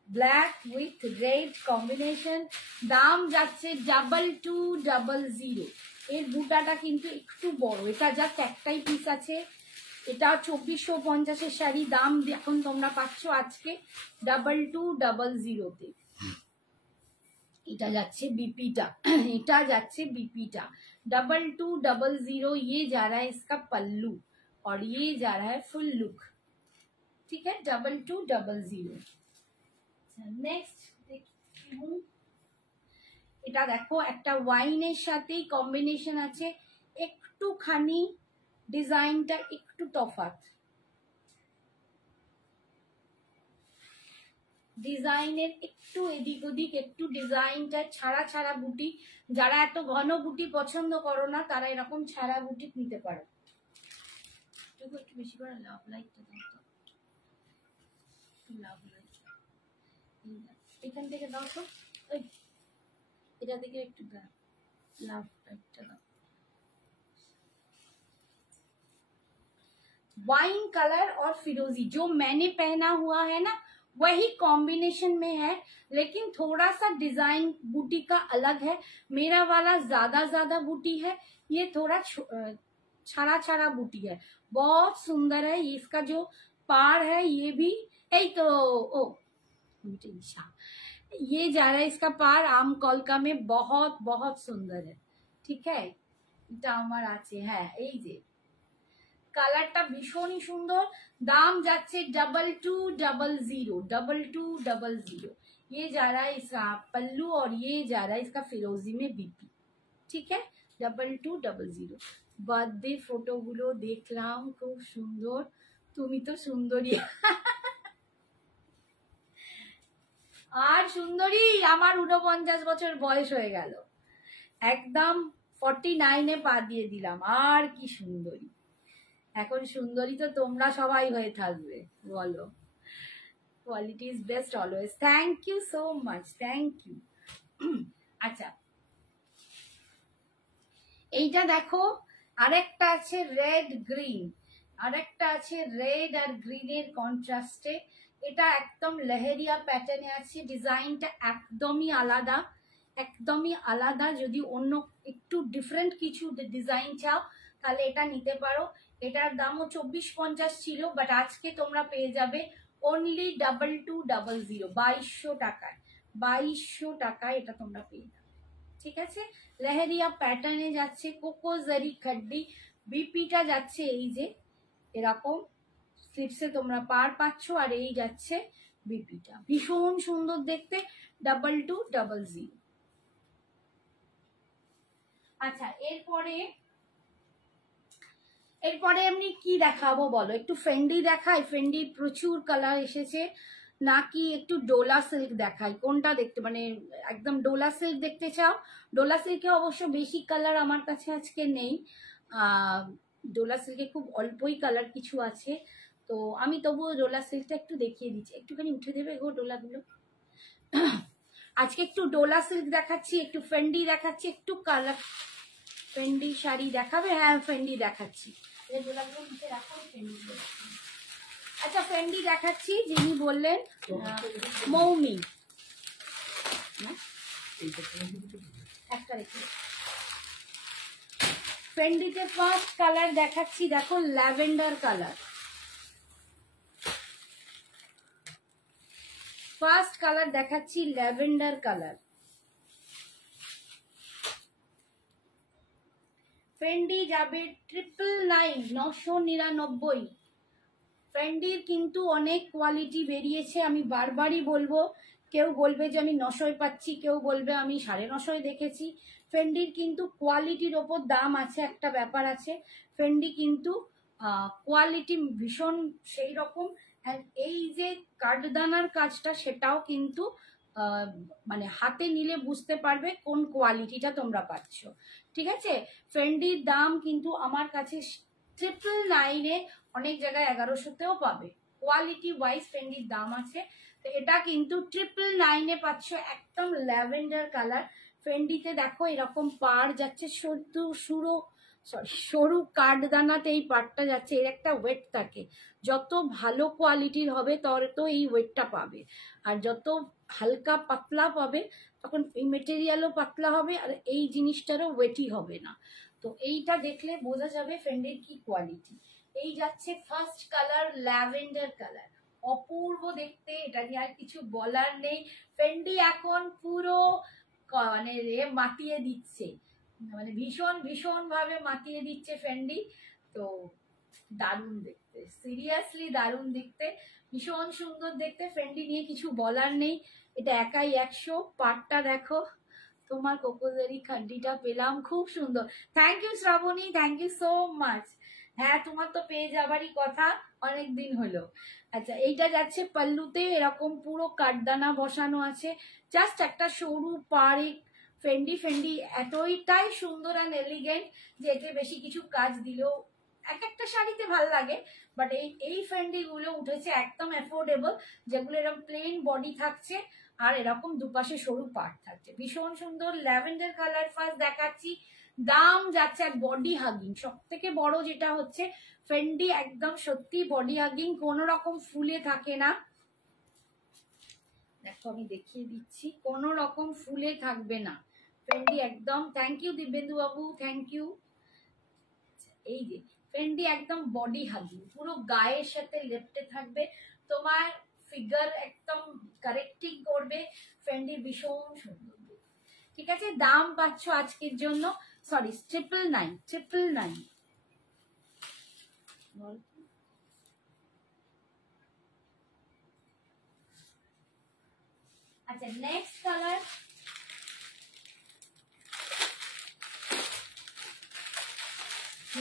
ব্ল্যাক উইথ রেড কম্বিনেশন, দাম যাচ্ছে 2200। এর বুটাটা কিন্তু একটু বড়, এটা জাস্ট একটাই পিস আছে, এটা 2450 শাড়ি, দাম এখন তোমরা পাচ্ছ আজকে 2200 এটা যাচ্ছে বিপিটা, এটা যাচ্ছে বিপিটা 2200। ये जा रहा है इसका पल्लू और ये जा रहा है फुल लुक, ठीक है, 2200। नेक्स्ट देखती हूँ, এটা দেখো একটা ওয়াইনের সাথেই কম্বিনেশন আছে, একটুখানি ডিজাইনটা একটু তফাৎ, ডিজাইনের একটু এদিক ওদিক, একটু ডিজাইনটা ছাড়া ছাড়া বুটি, যারা এত ঘন বুটি পছন্দ করো না তারা এরকম ছাড়া বুটি নিতে পারো। একটু বেশি করে লাভ লাইকটা দাও তো, লাভ লাইক এখান থেকে দাও তো, ওই এটা থেকে একটু দাও, লাভ লাইকটা দাও, वाइन कलर और फिरोजी, जो मैंने पहना हुआ है ना वही कॉम्बिनेशन में है, लेकिन थोड़ा सा डिजाइन बूटी का अलग है। मेरा वाला ज्यादा बूटी है, ये थोड़ा छड़ा छड़ा बूटी है, बहुत सुंदर है। इसका जो पार है ये भी ये जा रहा है, इसका पार आम कलका में बहुत बहुत सुंदर है। ठीक है, এটা আমার আছে। হ্যাঁ এই যে কালারটা ভীষণই সুন্দর। दाम যাচ্ছে 2200 ये जा रहा है इसका पल्लू और ये जा रहा है इसका फिरोजी में बीपी। ठीक है, 2200। বার্থডে ফটোগুলো দেখলাম, খুব সুন্দর, তুমি তো সুন্দরী। আর সুন্দরী, আমার 49 বছর বয়স হয়ে গেল, একদম 49-এ পা দিয়ে দিলাম। আর কি সুন্দরী, এখন সুন্দরী তো তোমরা সবাই হয়ে থাকবে, বলো। Quality is best always. Thank you so much, thank you. আচ্ছা, এইটা দেখো, আরেকটা আছে রেড গ্রিন, আরেকটা আছে রেড আর গ্রিনের কন্ট্রাস্টে। এটা একদম লেহেরিয়া প্যাটার্নে আছে, ডিজাইনটা একদমই আলাদা, একদমই আলাদা। যদি অন্য একটু ডিফারেন্ট কিছু ডিজাইন চাও তাহলে এটা নিতে পারো। এটার দামও 2450 ছিল, বাট আজকে তোমরা পেয়ে যাবে অনলি 2200, 2200 টাকায়। 2200 টাকায় এটা তোমরা পেয়ে যাবে। ঠিক আছে, লেহেরিয়া প্যাটার্নে যাচ্ছে, কোকো জারি খাড্ডি, বিপিটা যাচ্ছে এই যে এরকম স্লিপসে তোমরা পার পাচ্ছ, আর এই যাচ্ছে বিপিটা, ভীষণ সুন্দর দেখতে, 2200। আচ্ছা, এরপরে এমনি কি দেখাবো বলো? একটু ফেন্ডি দেখাই? ফেন্ডি প্রচুর কালার এসেছে, নাকি একটু ডোলা সিল্ক দেখাই? কোনটা দেখতে, মানে একদম ডোলা সিল্ক দেখতে চাও? ডোলা সিল্কে অবশ্য বেশি কালার আমার কাছে আজকে নেই, ডোলা সিল্কে খুব অল্পই কালার কিছু আছে, তো আমি তবুও ডোলা সিল্কটা একটু দেখিয়ে দিচ্ছি। একটুখানি উঠে দেবে গো ডোলাগুলো। আজকে একটু ডোলা সিল্ক দেখাচ্ছি, একটু ফেন্ডি দেখাচ্ছি, একটু কালার। ফেন্ডি শাড়ি দেখাবে? হ্যাঁ ফেন্ডি দেখাচ্ছি। ডোলাগুলো নিচে রাখো, ফেন্ডি। আচ্ছা, ফেন্ডি দেখাচ্ছি, যিনি বললেন মৌমি, একটা রেখে। ফেন্ডিতে ফার্স্ট কালার দেখাচ্ছি, দেখো ল্যাভেন্ডার কালার। ফার্স্ট কালার দেখাচ্ছি ল্যাভেন্ডার কালার। ফেন্ডি যাবে 999, 999। ফেন্ডির কিন্তু অনেক কোয়ালিটি বেরিয়েছে, আমি বারবারই বলবো। কেউ বলবে যে আমি 900 পাচ্ছি, কেউ বলবে আমি 950 দেখেছি। ফেন্ডির কিন্তু কোয়ালিটির ওপর দাম আছে, একটা ব্যাপার আছে। ফেন্ডি কিন্তু কোয়ালিটি ভীষণ সেই রকম। এই যে কাঠদানার কাজটা, সেটাও কিন্তু মানে হাতে নিলে বুঝতে পারবে কোন কোয়ালিটিটা তোমরা পাচ্ছ। ঠিক আছে, ফেন্ডির দাম কিন্তু আমার কাছে 999-এ, অনেক জায়গায় 1100-তেও পাবে। কোয়ালিটি ওয়াইজ ফেন্ডির দাম আছে, তো এটা কিন্তু 999-এ পাচ্ছ, একদম ল্যাভেন্ডার কালার। ফেন্ডিতে দেখো এরকম পার যাচ্ছে, সরু কাঠদানাতে এই পাটটা যাচ্ছে, এর একটা ওয়েট থাকে। যত ভালো কোয়ালিটির হবে তত এই ওয়েটটা পাবে, আর যত হালকা পাতলা পাবে তখন এই মেটেরিয়ালও পাতলা হবে, আর এই জিনিসটারও ওয়েটই হবে না। তো এইটা দেখলে বোঝা যাবে ফেন্ডির কি কোয়ালিটি। এই যাচ্ছে ফার্স্ট কালার ল্যাভেন্ডার কালার, অপূর্ব দেখতে, এটা নিয়ে আর কিছু বলার নেই। ফেন্ডি এখন পুরো মানে মাতিয়ে দিচ্ছে, মানে ভীষণ ভাবে মাতিয়ে দিচ্ছে ফেন্ডি। তো দারুণ দেখতে, সিরিয়াসলি দারুণ দেখতে, ভীষণ সুন্দর দেখতে। ফেন্ডি নিয়ে কিছু বলার নেই, এটা একাই 100। পাটটা দেখো, তোমার কোকোজারি খাড্ডিটা পেলাম, খুব সুন্দর। Thank you Shrabani, thank you so much. হ্যাঁ, তোমার তো পেয়ে যাবারই কথা, অনেক দিন হলো। আচ্ছা, এইটা যাচ্ছে পাল্লুতে, এরকম পুরো কাঠদানা বসানো আছে, জাস্ট একটা সরু পাড়ে। ফেন্ডি এতটাই সুন্দর অ্যান্ড এলিগেন্ট যে এতে বেশি কিছু কাজ দিলেও এক একটা শাড়িতে ভাল লাগে, বাট এই ফেন্ডি গুলো উঠেছে একদম অ্যাফোর্ডেবল, যেগুলো এরকম প্লেন বডি থাকছে আর এরকম দুপাশে সরু পাড় থাকছে, ভীষণ সুন্দর। ল্যাভেন্ডার কালার ফার্স্ট দেখাচ্ছি, দাম যাচ্ছে। আর বডি হাগিং সব থেকে বড় যেটা হচ্ছে, ফেন্ডি একদম সত্যি বডি হাগিং, কোনো রকম ফুলে থাকে না। দেখো আমি দেখিয়ে দিচ্ছি, কোনো রকম ফুলে থাকবে না ফেন্ডি একদম। Thank you Dibyendu Babu, thank you. এই যে ফেন্ডি একদম বডি হাগিং, পুরো গায়ের সাথে লেপটে থাকবে, তোমার ফিগার একদম কারেক্টিং করবে। ফেন্ডি ভীষণ সুন্দর, ঠিক আছে। দাম পাচ্ছ আজকের জন্য, সরি 999। আচ্ছা নেক্সট কালার,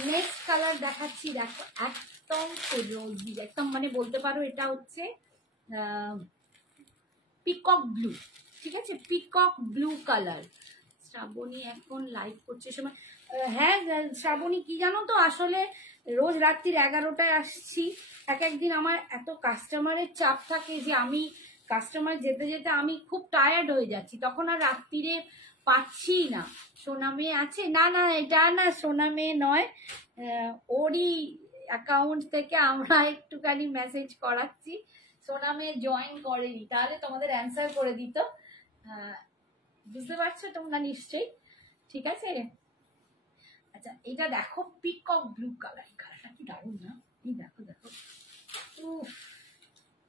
নেক্সট কালার দেখাচ্ছি। দেখো একদম ফিরোজি, একদম মানে বলতে পারো এটা হচ্ছে পিকক ব্লু, ঠিক আছে, পিকক ব্লু কালার। শ্রাবণী এখন লাইভ করছে সময়, হ্যাঁ শ্রাবণী কি জানো তো, আসলে রোজ রাত্রির 11টায় আসছি। একদিন আমার এত কাস্টমারের চাপ থাকে যে আমি কাস্টমার যেতে যেতে আমি খুব টায়ার্ড হয়ে যাচ্ছি, তখন আর রাত্রিরে পাচ্ছি না। সোনা মেয়ে আছে, না না এটা না সোনা মেয়ে নয়, ওরই অ্যাকাউন্ট থেকে আমরা একটুখানি মেসেজ করাচ্ছি। সোনা মেয়ে জয়েন করেনি, তাহলে তোমাদের অ্যান্সার করে দিত। বুঝতে পারছো তোমরা নিশ্চয়ই, ঠিক আছে। আচ্ছা এটা দেখো পিকক ব্লু কালার, কালারটা কি দারুণ না? এই দেখো দেখো,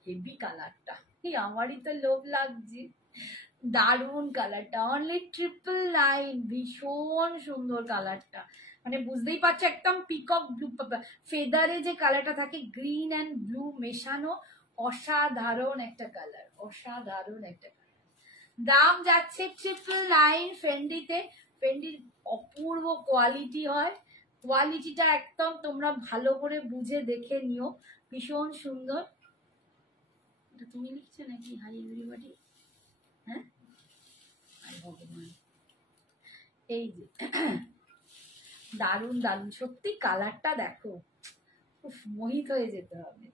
হেভি কালারটা, আমারই তো লোভ লাগছে। দারুণ কালারটা, অনলি 999, ভীষণ সুন্দর কালারটা। মানে বুঝতেই পারছো একদম পিকক ব্লু, ফেদারে যে কালারটা থাকে গ্রিন অ্যান্ড ব্লু মেশানো, অসাধারণ একটা কালার, অসাধারণ একটা কালার। দাম যাচ্ছে 999 ফেন্ডিতে। ফেন্ডির অপূর্ব কোয়ালিটি হয়, কোয়ালিটিটা একদম তোমরা ভালো করে বুঝে দেখে নিও, ভীষণ সুন্দর। এটা তুমি লিখছো নাকি? হাই এভরিবডি, হ্যাঁ ভগবান, এই যে দারুণ দারুণ সত্যি কালারটা দেখো, খুব মোহিত হয়ে যেতে হবে।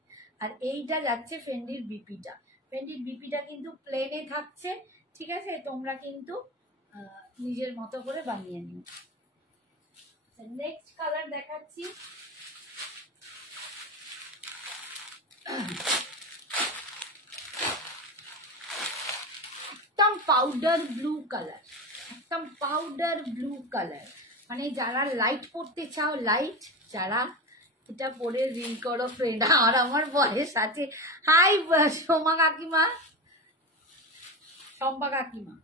আর এইটা যাচ্ছে ফেন্ডির বিপিটা, ফেন্ডির বিপিটা কিন্তু প্লেনে থাকছে, ঠিক আছে, তোমরা কিন্তু নিজের মতো করে বানিয়ে নিও। নেক্সট কালার দেখাচ্ছি, একদম পাউডার ব্লু কালার, একদম পাউডার ব্লু কালার। মানে যারা লাইট পড়তে চাও লাইট, যারা এটা পরে রিল করো ফ্রেন্ড। আর আমার বয়স আছে, হাই সোমা কাকিমা, শম্পা কাকিমা,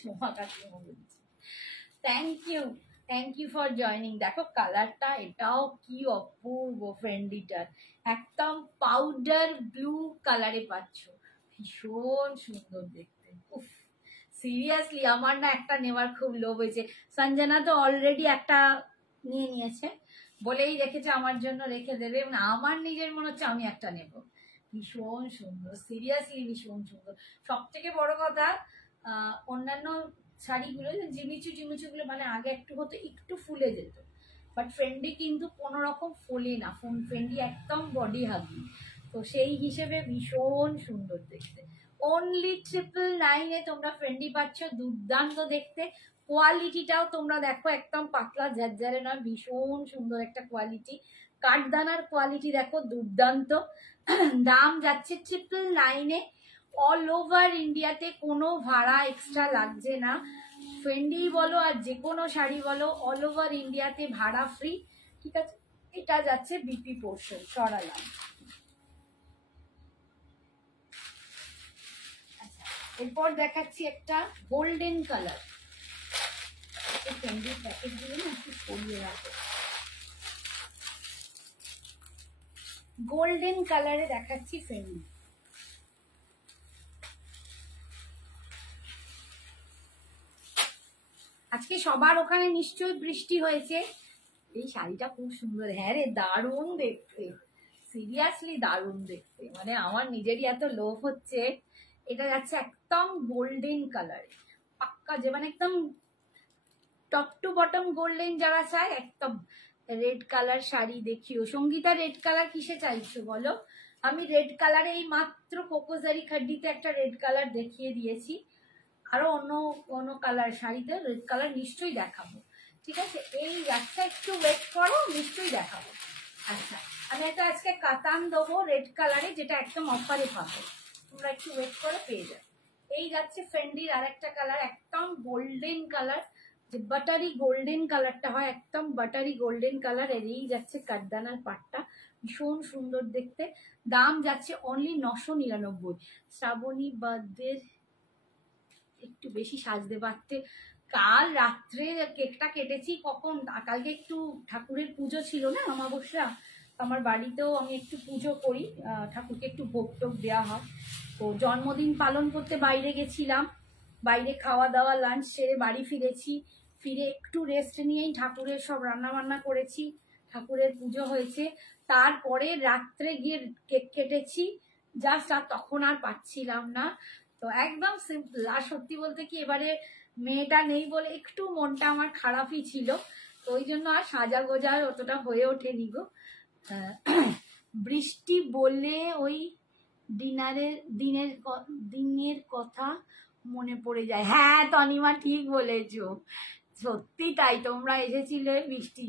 সোমা কাকিমা বলছি, থ্যাংক ইউ ফর জয়নিং। দেখো কালারটা, এটাও কি অপূর্ব ফ্রেন্ডিটার, একদম পাউডার ব্লু কালারে পাচ্ছ, ভীষণ সুন্দর দেখতে। উফ সিরিয়াসলি আমার না একটা নেওয়ার খুব লোভ হয়েছে। সঞ্জনা তো অলরেডি একটা নিয়ে নিয়েছে, বলেই রেখেছে আমার জন্য রেখে দেবে, আমার নিজের মনে হচ্ছে আমি একটা নেব। ভীষণ সুন্দর, সিরিয়াসলি ভীষণ সুন্দর। সব থেকে বড় কথা, অন্যান্য শাড়িগুলো জিমিচু জিমিচুগুলো মানে আগে একটু হতো, একটু ফুলে যেত, বাট ফ্রেন্ডি কিন্তু কোনো রকম ফোলে না, ফ্রেন্ডি একদম বডি হাগি, তো সেই হিসেবে ভীষণ সুন্দর দেখতে। অনলি 999 তোমরা ফ্রেন্ডি পাচ্ছ, দুর্দান্ত দেখতে। কোয়ালিটিটাও তোমরা দেখো, একদম পাতলা ঝারঝারে নয়, ভীষণ সুন্দর একটা কোয়ালিটি, কাঠদানার কোয়ালিটি দেখো দুর্দান্ত। দাম যাচ্ছে 999, অল ওভার ইন্ডিয়াতে কোনো ভাড়া এক্সট্রা লাগছে না। ফেন্ডি বলো আর যে কোনো শাড়ি বলো, অল ওভার ইন্ডিয়াতে ভাড়া ফ্রি, ঠিক আছে। এটা যাচ্ছে বিপি পোর্শন, সরালাম। আচ্ছা এরপর দেখাচ্ছি একটা গোল্ডেন কালার, ফেন্ডির প্যাকেটগুলো না একটু সরিয়ে রাখো। গোল্ডেন কালারে দেখাচ্ছি ফেন্ডি, আজকে সবার ওখানে নিশ্চয়ই বৃষ্টি হয়েছে। এই শাড়িটা খুব সুন্দর, হ্যাঁ রে দারুণ দেখতে, সিরিয়াসলি দারুণ দেখতে, মানে আমার নিজেরই এত লোভ হচ্ছে। এটা যাচ্ছে একদম গোল্ডেন কালার, পাক্কা যে মানে একদম টপ টু বটম গোল্ডেন যারা চায়, একদম রেড কালার শাড়ি দেখিও। সঙ্গীতা রেড কালার কিসে চাইছো বলো? আমি রেড কালারে এই মাত্র কোকোজারি খাড্ডিতে একটা রেড কালার দেখিয়ে দিয়েছি, আরো অন্য কালার শাড়িতে রেড কালার নিশ্চয়ই দেখাবো, ঠিক আছে, এই গাছটা একটু ওয়েট করো, নিশ্চয়ই দেখাবো। আচ্ছা, আমি একটা আজকে কাতান দেবো রেড কালারে, যেটা একদম অফারে পাবো, তোমরা একটু ওয়েট করে পেয়ে যাবে। এই যাচ্ছে ফেন্ডির আর একটা কালার, একদম গোল্ডেন কালার, যে বাটারি গোল্ডেন কালারটা হয়, একদম বাটারি গোল্ডেন কালার। এই যাচ্ছে কাঠদানার পাটটা, ভীষণ সুন্দর দেখতে। দাম যাচ্ছে অনলি 999। শ্রাবণী বার্থডের একটু বেশি সাজতে পারতে। কাল রাত্রে কেকটা কেটেছি, কখন, কালকে একটু ঠাকুরের পুজো ছিল না, অমাবস্যা, আমার বাড়িতেও আমি একটু পুজো করি, ঠাকুরকে একটু ভোগ টোগ দেওয়া হয়। তো জন্মদিন পালন করতে বাইরে গেছিলাম, বাইরে খাওয়া দাওয়া লাঞ্চ সেরে বাড়ি ফিরেছি, ফিরে একটু রেস্ট নিয়েই ঠাকুরের সব রান্না বান্না করেছি, ঠাকুরের পুজো হয়েছে। তারপরে রাত্রে গিয়ে কেক কেটেছি, জাস্ট আর তখন আর পাচ্ছিলাম না। তো একদম সিম্পল। আর সত্যি বলতে কি, এবারে মেয়েটা নেই বলে একটু মনটা আমার খারাপই ছিল, তো ওই জন্য আর সাজা গোজা অতটা হয়ে ওঠেনি গো। বৃষ্টি বলে ওই দিনের কথা মনে পড়ে যায়। হ্যাঁ তনিমা, ঠিক বলেছো, সত্যি তাই, তোমরা এসেছিলে বৃষ্টি।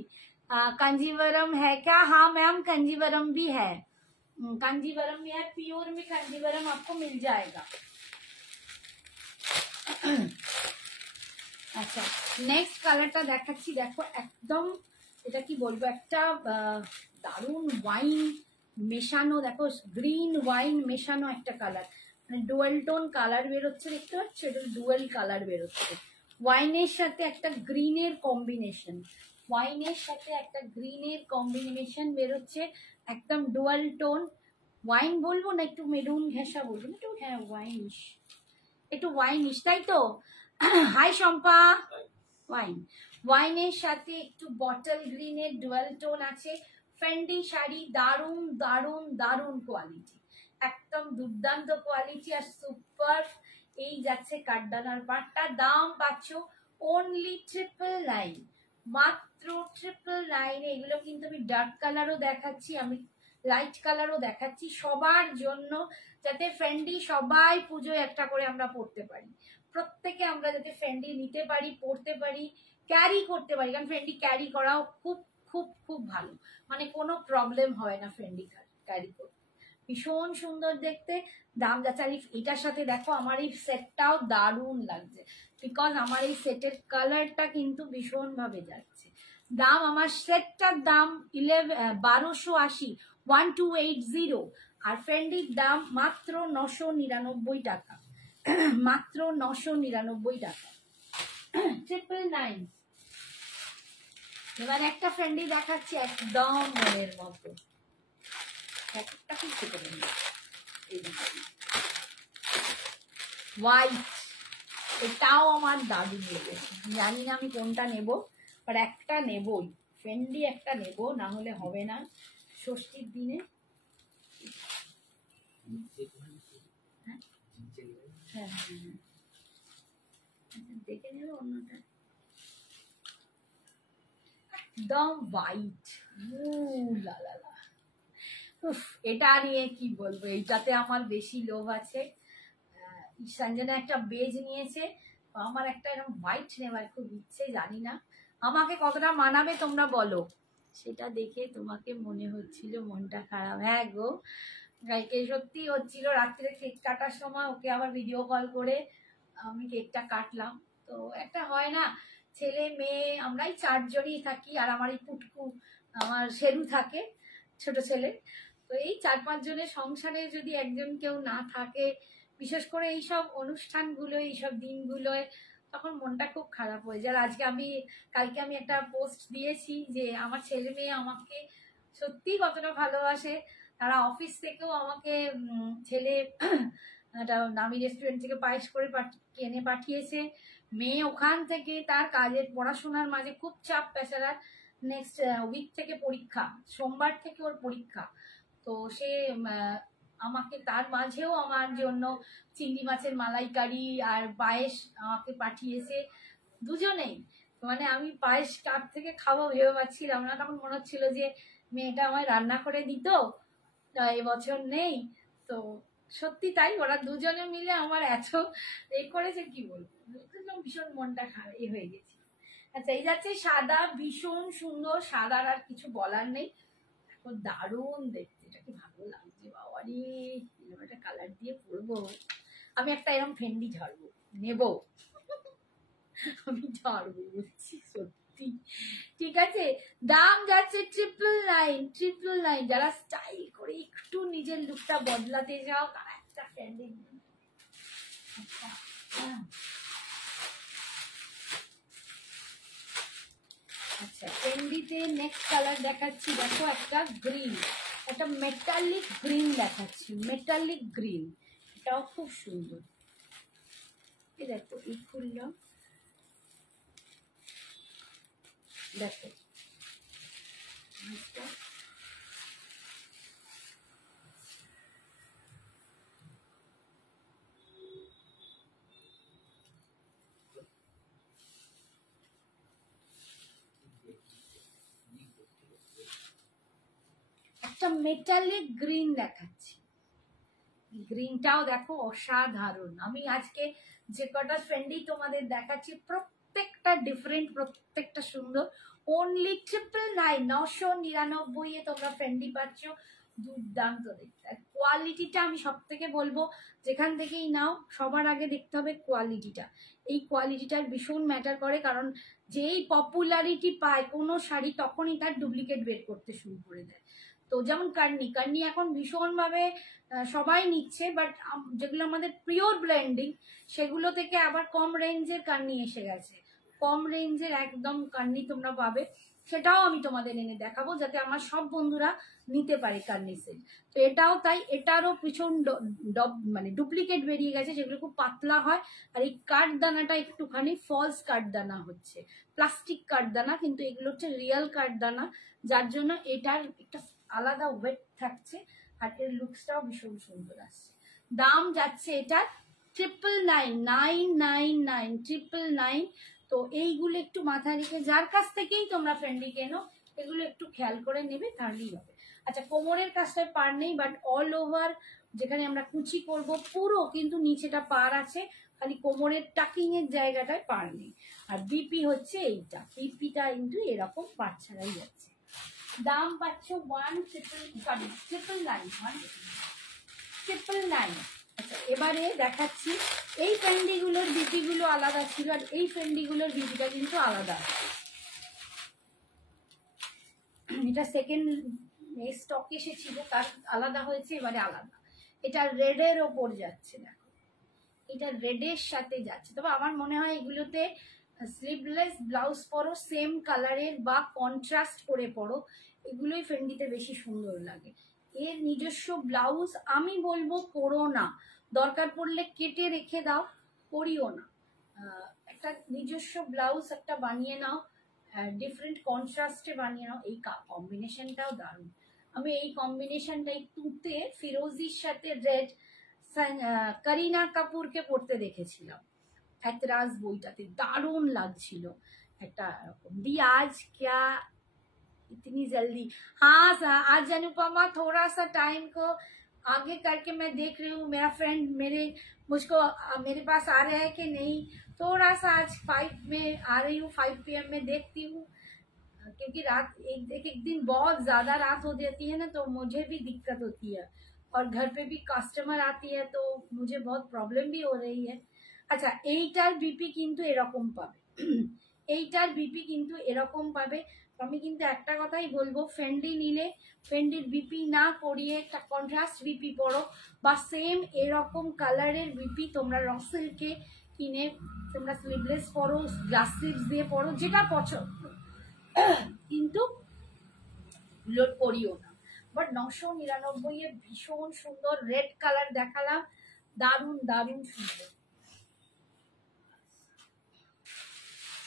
কাঞ্জিवरम है क्या? हाँ मैम, कांजीवरम भी है, कांजीवरम में है, प्योर में कांजीवरम आपको मिल जाएगा। আচ্ছা, নেক্সট কালারটা দেখাচ্ছি, দেখো একদম, এটা কি বলবো, একটা দারুণ ওয়াইন মেশানো, দেখো গ্রিন ওয়াইন মেশানো একটা কালার, মানে ডুয়েল টোন কালার বেরোচ্ছে, দেখতে পাচ্ছ, এটা ডুয়েল কালার বেরোচ্ছে, ওয়াইনের সাথে একটা গ্রিনের কম্বিনেশন, ওয়াইনের সাথে একটা গ্রিনের কম্বিনেশন বেরোচ্ছে, একদম ডুয়েল টোন। ওয়াইন বলবো না, একটু মেরুন ঘেঁষা বলবো, একটু, হ্যাঁ ওয়াইনিশ, একটু ওয়াইনিশ, তাই তো? হাই শম্পা। ওয়াইন, ওয়াইনের সাথে একটু বটল গ্রিনের ডুয়াল টোন আছে। ফেন্ডি শাড়ি, দারুণ দারুণ দারুণ কোয়ালিটি, একদম দুর্দান্ত কোয়ালিটি আর সুপার। এই যাচ্ছে কাঠদানার পাটটা, দাম পাচ্ছ অনলি 999, মাত্র 999। এগুলো কিন্তু আমি ডার্ক কালারও দেখাচ্ছি, আমি লাইট কালারও দেখাচ্ছি, সবার জন্য, যাতে ফেন্ডি সবাই পুজোয় একটা করে আমরা পড়তে পারি, প্রত্যেকে আমরা যাতে ফেন্ডি নিতে পারি, পড়তে পারি, ক্যারি করতে পারি, কারণ ফেন্ডি ক্যারি করাও খুব খুব খুব ভালো, মানে কোনো প্রবলেম হয় না ফেন্ডি ক্যারি করতে, ভীষণ সুন্দর দেখতে। দাম যাচ্ছে, আর এটার সাথে দেখো আমার এই সেটটাও দারুণ লাগছে, বিকজ আমার এই সেটের কালারটা কিন্তু ভীষণ ভাবে যাচ্ছে। দাম, আমার সেটটার দাম 1280, 1280, আর ফেন্ডির দাম মাত্র 999 টাকা, মাত্র 999 টাকা, 999। এবার একটা ফ্রেন্ডি দেখাচ্ছি, একদম মনের মতো, একটা কি ছোট হোয়াইট, এটাও আমার দারুণ লেগেছে, জানি না আমি কোনটা নেব, আর একটা নেবই, ফ্রেন্ডি একটা নেব, না হলে হবে না ষষ্ঠীর দিনে। হ্যাঁ দেখে নেব অন্যটা, একদম হোয়াইট, এটা নিয়ে কি বলবো, এইটাতে আমার বেশি লোভ আছে। সঞ্জনা একটা বেজ নিয়েছে, আমার একটা এরকম হোয়াইট নেওয়ার খুব ইচ্ছে, জানি না আমাকে কতটা মানাবে, তোমরা বলো। সেটা দেখে তোমাকে মনে হচ্ছিল মনটা খারাপ? হ্যাঁ গো, কালকে সত্যি হচ্ছিল, রাত্রে কেক কাটার সময় ওকে আবার ভিডিও কল করে আমি কেকটা কাটলাম। তো একটা হয় না, ছেলে মেয়ে আমরাই 4 জনই থাকি, আর আমার এই পুটকু আমার শেরু থাকে, ছোট ছেলে। তো এই 4-5 জনের সংসারে যদি একজন কেউ না থাকে, বিশেষ করে এইসব অনুষ্ঠানগুলো, এইসব দিনগুলোয়, তখন মনটা খুব খারাপ হয়ে যায়। কালকে আমি একটা পোস্ট দিয়েছি যে আমার ছেলে মেয়ে আমাকে সত্যি কতটা ভালোবাসে, তারা অফিস থেকেও আমাকে, ছেলে একটা নামি রেস্টুরেন্ট থেকে পায়েস করে কিনে পাঠিয়েছে, মেয়ে ওখান থেকে তার কাজের পড়াশোনার মাঝে খুব চাপ প্রেসার, নেক্সট উইক থেকে পরীক্ষা, সোমবার থেকে ওর পরীক্ষা, তো সে আমাকে তার মাঝেও আমার জন্য চিংড়ি মাছের মালাইকারি আর পায়েস আমাকে পাঠিয়েছে, দুজনেই। মানে আমি পায়েস কার থেকে খাবো ভেবে পাচ্ছিলাম না, তখন মনে হচ্ছিল যে মেয়েটা আমায় রান্না করে দিত, এবছর নেই। তো সত্যি তাই, ওরা দুজনে মিলে আমার এত এই করেছে, কি বলবো, ভীষণ মনটা খারাপ হয়ে গেছে। আচ্ছা এই যাচ্ছে সাদা, ভীষণ সুন্দর, সাদার আর কিছু বলার নেই, এখন দারুণ দেখতে, এটা কি ভালো লাগছে বাবারে, এরকম একটা কালার দিয়ে পরবো। আমি একটা এরকম ফেন্ডি ঝাড়বো, নেবো, আমি ঝাড়বো বলছি সত্যি। ঠিক আছে, দাম যাচ্ছে 999। যারা স্টাইল করে একটু নিজের লুকটা বদলাতে যাও তারা একটা ফেন্ডি। আচ্ছা ফেন্ডিতে নেক্সট কালার দেখাচ্ছি, দেখো একটা গ্রিন, একটা মেটালিক গ্রিন দেখাচ্ছি, মেটালিক গ্রিন, এটাও খুব সুন্দর। এই দেখো এই খুললাম, দেখো একটা মেটালিক গ্রিন দেখাচ্ছি, গ্রিনটাও দেখো অসাধারণ। আমি আজকে যে কটা ফেন্ডি তোমাদের দেখাচ্ছি প্রত্যেকটা ডিফারেন্ট, প্রত্যেকটা সুন্দর। অনলি 999 তোমরা ফেন্ডি পাচ্ছ, দুর্দান্ত দেখতে। আর কোয়ালিটিটা আমি সব থেকে বলবো, যেখান থেকেই নাও সবার আগে দেখতে হবে কোয়ালিটিটা। এই কোয়ালিটিটার ভীষণ ম্যাটার করে, কারণ যেই পপুলারিটি পায় কোনো শাড়ি তখনই তার ডুপ্লিকেট বের করতে শুরু করে দেয়। তো যেমন কার্নি এখন ভীষণভাবে সবাই নিচ্ছে, বাট যেগুলো আমাদের পিওর ব্লেন্ডিং সেগুলো থেকে আবার কম রেঞ্জের কার্নি এসে গেছে, কম রেঞ্জের একদম কার্নি তোমরা পাবে, সেটাও আমি তোমাদের এনে দেখাবো যাতে আমার সব বন্ধুরা নিতে পারে কার্নি সেট। তো এটাও তাই, এটারও ভীষণ মানে ডুপ্লিকেট বেরিয়ে গেছে, যেগুলো খুব পাতলা হয়। আর এই কাঠদানাটা একটুখানি ফলস কাঠদানা হচ্ছে, প্লাস্টিক কাঠদানা, কিন্তু এগুলো হচ্ছে রিয়েল কাঠদানা, যার জন্য এটার একটা আলাদা ওয়েট থাকছে, আর এর লুকসটাও ভীষণ সুন্দর আসছে। দাম যাচ্ছে এটা 999। তো এইগুলো একটু মাথায় রেখে যার কাছ থেকেই তোমরা ফ্রেন্ডলি কেনো এগুলো একটু খেয়াল করে নেবে, তাহলেই হবে। আচ্ছা কোমরের কাজটায় পার নেই, বাট অল ওভার যেখানে আমরা কুচি করব পুরো কিন্তু নিচেটা পার আছে, খালি কোমরের টাকিং এর জায়গাটায় পার নেই। আর বিপি হচ্ছে এইটা, বিপিটা কিন্তু এরকম পার ছাড়াই যাচ্ছে। দাম পাচ্ছ 999। আচ্ছা এবারে দেখাচ্ছি, এই ফেন্ডিগুলোর বিপিগুলো আলাদা ছিল, আর এই ফেন্ডিগুলোর বিপিটা কিন্তু আলাদা। এটা সেকেন্ড স্টক এসেছিল, তার আলাদা হয়েছে, এবারে আলাদা। এটা রেডের ওপর যাচ্ছে, দেখো এটা রেডের সাথে যাচ্ছে। তবে আমার মনে হয় এগুলোতে স্লিভলেস ব্লাউজ পরো, সেম কালারের বা কন্ট্রাস্ট করে পরো, এগুলোই ফেন্ডিতে বেশি সুন্দর লাগে। এর নিজস্ব ব্লাউজ আমি বলবো করো না, দরকার পড়লে কেটে রেখে দাও, করিও না। একটা নিজস্ব ব্লাউজ একটা বানিয়ে নাও, ডিফারেন্ট কন্ট্রাস্টে বানিয়ে নাও, এই কম্বিনেশনটাও দারুণ। আমি এই কম্বিনেশনটা এই তুতে ফিরোজির সাথে রেড করিনা কাপুরকে পড়তে দেখেছিলাম এতরাজ বইটাতে, দারুণ লাগছিল একটা দি আজ ক্যা इतनी जल्दी। हाँ आज अनुपमा थोड़ा सा टाइम को आगे करके मैं देख रही हूँ, मेरा फ्रेंड मुझको मेरे पास आ रहा है कि नहीं, थोड़ा सा आज 5 में आ रही हूँ, 5 PM में देखती हूँ, क्योंकि रात एक दिन बहुत ज्यादा रात हो जाती है ना, तो मुझे भी दिक्कत होती है, और घर पे भी कस्टमर आती है, तो मुझे बहुत प्रॉब्लम भी हो रही है। अच्छा এইটার বিপি কিন্তু এরকম পাবে, এইটার বিপি কিন্তু এরকম পাবে। আমি কিন্তু একটা কথাই বলবো, ফেন্ডি নিলে ফেন্ডির বিপি না করিয়ে একটা কন্ট্রাস্ট বিপি পরো, বা সেম এরকম কালারের বিপি তোমরা রসেলকে কিনে তোমরা স্লিভলেস পরো, গ্লাস স্লিভস দিয়ে পরো, যেটা পছন্দ, কিন্তু লোড করিও না। বাট 999 ভীষণ সুন্দর রেড কালার দেখালাম, দারুণ দারুণ সুন্দর।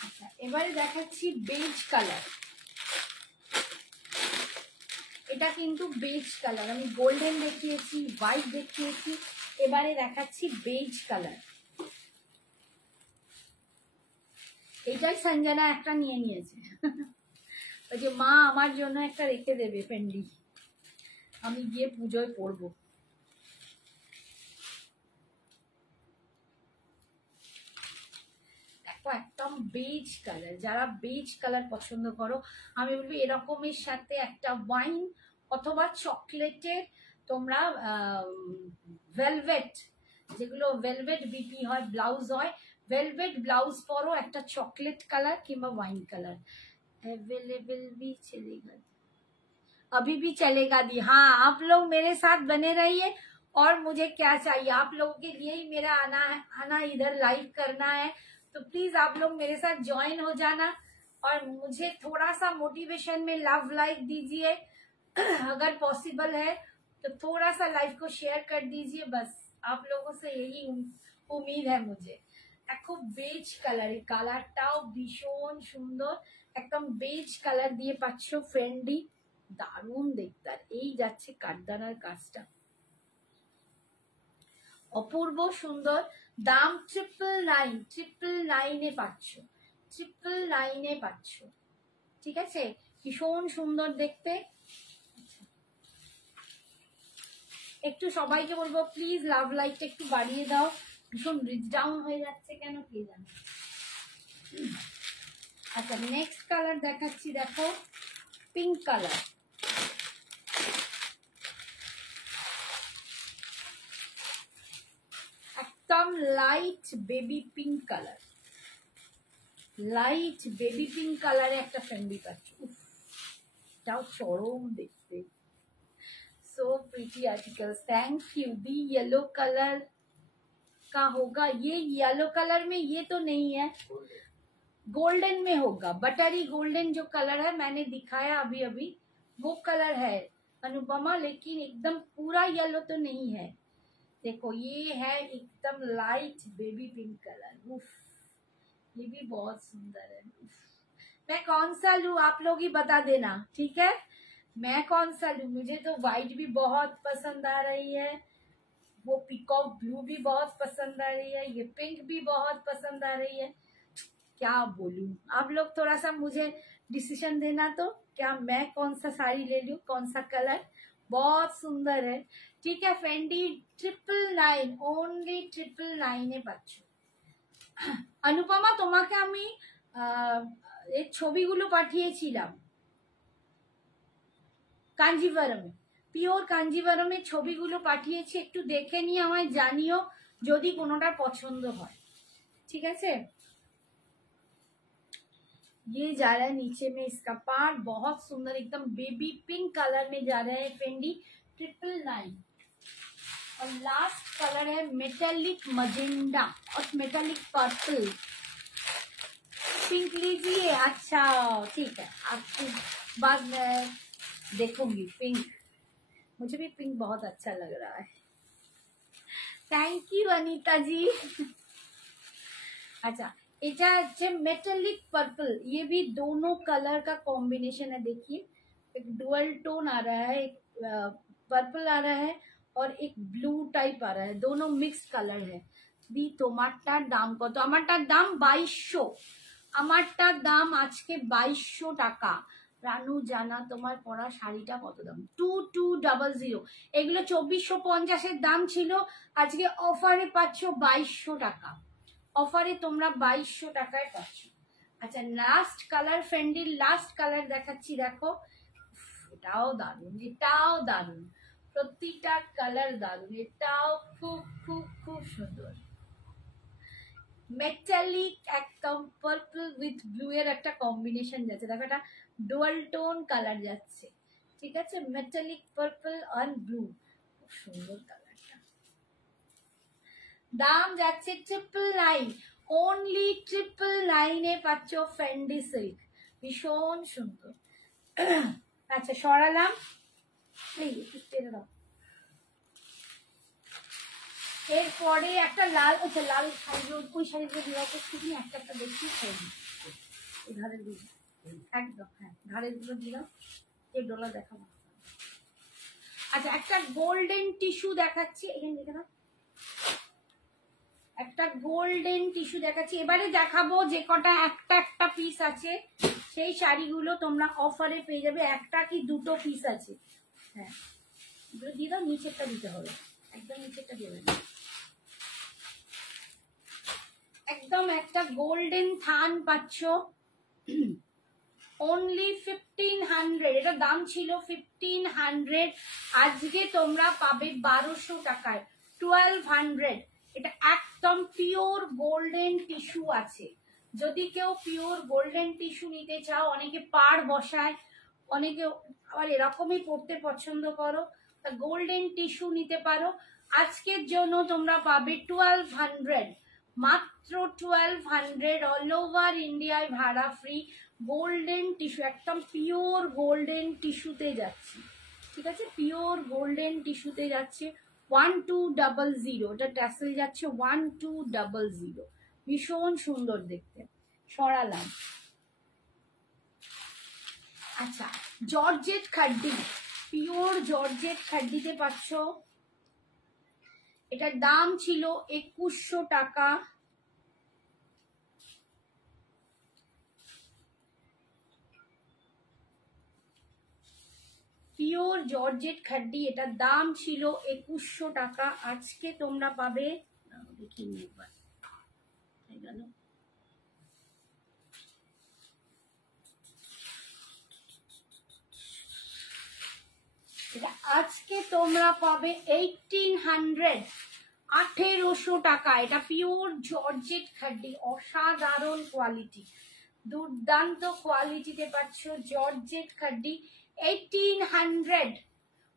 আচ্ছা এবারে দেখাচ্ছি বেজ কালার, এটা কিন্তু বেজ কালার, আমি গোল্ডেন দেখিয়েছি, হোয়াইট দেখিয়েছি, এবারে দেখাচ্ছি বেজ কালার। এটাই সঞ্জনা একটা নিয়ে নিয়েছে, ওই যে মা আমার জন্য একটা রেখে দেবে ফেন্ডি, আমি গিয়ে পুজোয় পরবো। দেখো দেখো একদম বেজ কালার, যারা বেজ কালার পছন্দ করো আমি বলবো এরকমের সাথে একটা ওয়াইন অথবা চকলেটের তোমরা ভেলভেট, যেগুলো ভেলভেট বিপি হয় ব্লাউজ হয়, वेलवेट ब्लाउज परो একটা चॉकलेट कलर किंवा वाइन कलर अवेलेबल भी चलेगा, अभी भी चलेगा दी। हाँ, आप लोग मेरे साथ बने रहिए और मुझे क्या चाहिए, आप लोगों के लिए ही मेरा आना इधर लाइव करना है, तो प्लीज आप लोग मेरे साथ ज्वाइन हो जाना और मुझे थोड़ा सा मोटिवेशन में लव लाइक दीजिए अगर पॉसिबल है तो थोड़ा सा लाइव को शेयर कर दीजिए, बस आप लोगों से यही उम्मीद है मुझे। देखो बेज कलर, কালারটাও ভীষণ সুন্দর, একদম বেজ কালার দিয়ে পাচ্ছো ফেন্ডি, দারুণ দেখতে। আর এই যাচ্ছে কাঠদানার কাজটা, অপূর্ব সুন্দর। দাম 999 পাচ্ছো, 999 পাচ্ছো, ঠিক আছে, ভীষণ সুন্দর দেখতে। একটু সবাইকে বলবো প্লিজ লাভ লাইকটা একটু বাড়িয়ে দাও, ভীষণ রিচ ডাউন হয়ে যাচ্ছে কেন কে জানে। আচ্ছা নেক্সট কালার দেখাচ্ছি, দেখো পিঙ্ক কালার, একদম light baby pink colour, light baby pink কালারে একটা ফ্যান্ডি পাচ্ছ, এটাও চরম দেখতে, so pretty articles, thank you. The yellow colour का होगा, ये येलो कलर में ये तो नहीं है, गोल्डन में होगा, बटरी गोल्डन जो कलर है मैंने दिखाया अभी अभी वो कलर है अनुपमा, लेकिन एकदम पूरा येलो तो नहीं है। देखो ये है एकदम लाइट बेबी पिंक कलर, उफ ये भी बहुत सुंदर है। मैं कौन सा लूं आप लोग ही बता देना, ठीक है, मैं कौन सा लूं। मुझे तो व्हाइट भी बहुत पसंद आ रही है, वो पिकॉक ब्लू भी बहुत पसंद आ रही है, ये पिंक भी बहुत पसंद आ रही है, क्या बोलूं। आप लोग थोड़ा सा मुझे डिसीजन देना, तो क्या मैं कौन सा साड़ी ले लूं, कौन सा कलर, बहुत सुंदर है, ठीक है। फेंडी 999, ओनली 999 পাচ্ছো। अनुपमा তোমাকে আমি এই ছবিগুলো পাঠিয়েছিলাম কাঞ্জিভারমে, পিওর কাঞ্জিভারমের ছবিগুলো পাঠিয়েছি, একটু দেখে নিয়ে আমায় জানিও যদি কোনোটা পছন্দ হয়, ঠিক আছে। ये जा रहा है नीचे में, इसका पार्ट बहुत सुंदर एकदम बेबी पिंक कलर में जा रहा है फेंडी 999, और लास्ट कलर है मेटेलिक मजेंडा और मेटेलिक पर्पल। पिंक लीजिए, अच्छा ठीक है, आपकी बाद में देखूंगी पिंक, मुझे भी पिंक बहुत अच्छा लग रहा है, थैंक यू अनीता जी। अच्छा এটা হচ্ছে मेटेलिक पर्पल, ये भी दोनों कलर का कॉम्बिनेशन है, देखिए एक डुअल टोन आ रहा है, एक पर्पल आ रहा है और एक ब्लू टाइप आ रहा है, दोनों मिक्स कलर है। दी তোমারটার দাম কত, আমারটার দাম 2200, আমারটার দাম আজকে 2200 টাকা। রানু জানা তোমার পরা শাড়িটা কত দাম, 2200, এগুলো 2450 দাম ছিল, আজকে অফারে পাচ্ছ 2200 টাকা, অফারে তোমরা 2200 টাকায় পাচ্ছ। আচ্ছা লাস্ট কালার, ফেন্ডির লাস্ট কালার দেখাচ্ছি, দেখো এটাও দারুণ, এটাও দারুণ, প্রতিটা কালার দারুণ, এটাও খুব খুব খুব সুন্দর। মেটালিক একদম পার্পল উইথ ব্লু এর একটা কম্বিনেশন যাচ্ছে, দেখো এটা ডুয়াল টোন কালার যাচ্ছে, ঠিক আছে, মেটালিক পার্পল আর ব্লু, খুব সুন্দর কালারটা। দাম যাচ্ছে 999, ओनली 999 পাচ্ছ ফেন্ডি সিল্ক, ভীষণ সুন্দর। আচ্ছা সরালাম, এই একটু টেনে দাও। এরপরে একটা লাল, আচ্ছা লাল শাড়ি, ওই শাড়িগুলো দিয়ে একটুখানি একটা একটা দেখি, এই ধারের দিকে একদম, হ্যাঁ ধারের গুলো দিলাম, এই ডলা দেখাবো। আচ্ছা একটা গোল্ডেন টিস্যু দেখাচ্ছি, এখানে দেখে নাও, একটা গোল্ডেন টিস্যু দেখাচ্ছি। এবারে দেখাবো যে কটা একটা একটা পিস আছে সেই শাড়িগুলো তোমরা অফারে পেয়ে যাবে, একটা কি দুটো পিস আছে, হ্যাঁ এগুলো দিয়ে দাও, নিচেরটা দিতে হবে, একদম নিচেরটা দিয়ে দেবে, একদম একটা গোল্ডেন থান পাচ্ছ অনলি 1500, এটা দাম ছিল 1500, আজকে তোমরা পাবে 1200 টাকায় 1200। এটা একদম পিওর গোল্ডেন টিস্যু আছে। যদি কেউ পিওর গোল্ডেন টিস্যু নিতে চাও, অনেকে পাড় বসায়, অনেকে আবার এরকমই পড়তে পছন্দ করো, তা গোল্ডেন টিস্যু নিতে পারো। আজকের জন্য তোমরা পাবে 1200, মাত্র 1200, অল ওভার ইন্ডিয়ায় ভাড়া ফ্রি। গোল্ডেন টিস্যু, একদম পিওর গোল্ডেন টিস্যুতে যাচ্ছে, ঠিক আছে, পিওর গোল্ডেন টিস্যুতে যাচ্ছে। 1200, এটা ট্যাসেল যাচ্ছে 1200, ভীষণ সুন্দর দেখতে। সরালাম। আচ্ছা, জর্জেট খাড্ডি, পিওর জর্জেট খাড্ডিতে পাচ্ছ। এটার দাম ছিল 2100 টাকা। পিওর জর্জেট খাড্ডি, এটার দাম ছিল 2100 টাকা। আজকে তোমরা পাবে, দেখিনি একবার, গেল, আজকে তোমরা পাবে 1800, 1800 টাকা। এটা পিওর জর্জেট খাড্ডি, অসাধারণ কোয়ালিটি, দুর্দান্ত কোয়ালিটিতে পাচ্ছ জর্জেট খাড্ডি 1800,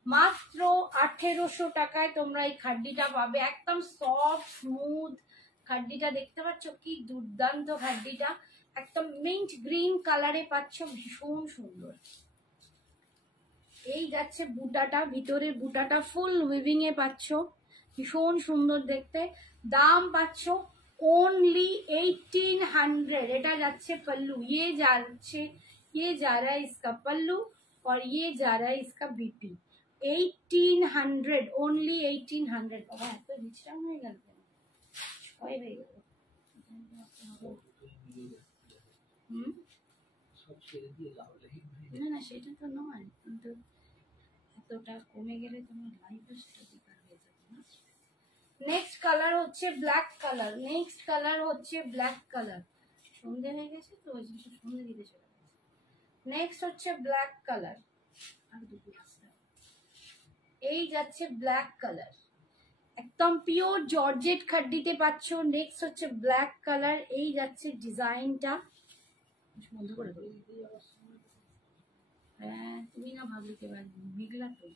মাত্র 1800 টাকায় তোমরা এই খাড্ডিটা পাবে। একদম সফট স্মুথ খাড্ডিটা, দেখতে পাচ্ছ কি দুর্দান্ত খাড্ডিটা, একদম মিন্ট গ্রিন কালারে পাচ্ছ, ভীষণ সুন্দর। এই যাচ্ছে বুটাটা, ভিতরে বুটাটা ফুল উইভিং এ পাচ্ছ, ভীষণ সুন্দর দেখতে। দাম পাচ্ছ ओनली 1800। এটা যাচ্ছে पल्लू, ये যাচ্ছে, ये जा रहा है इसका पल्लू और ये जा रहा है इसका बीपी। 1800, ओनली 1800। বাবা এত রিচটা হয়ে গেল, ছয় হয়ে গেল। না না সেটা তো নয়, কিন্তু এতটা কমে গেলে তোমার লাইফে সেটা বেকার হয়ে যাবে না। নেক্সট কালার হচ্ছে ব্ল্যাক কালার, নেক্সট কালার হচ্ছে ব্ল্যাক কালার। সন্ধে হয়ে গেছে তো ওই জন্য সন্ধে দিতে চলে গেছে। নেক্সট হচ্ছে ব্ল্যাক কালার, আর দুটো আসছে, এই যাচ্ছে ব্ল্যাক কালার, একদম পিওর জর্জেট খাড্ডিতে পাচ্ছ। নেক্সট হচ্ছে ব্ল্যাক কালার, এই যাচ্ছে ডিজাইনটা, বন্ধ করে দেবো। হ্যাঁ তুমি না ভাবলে কে বিগলা তো।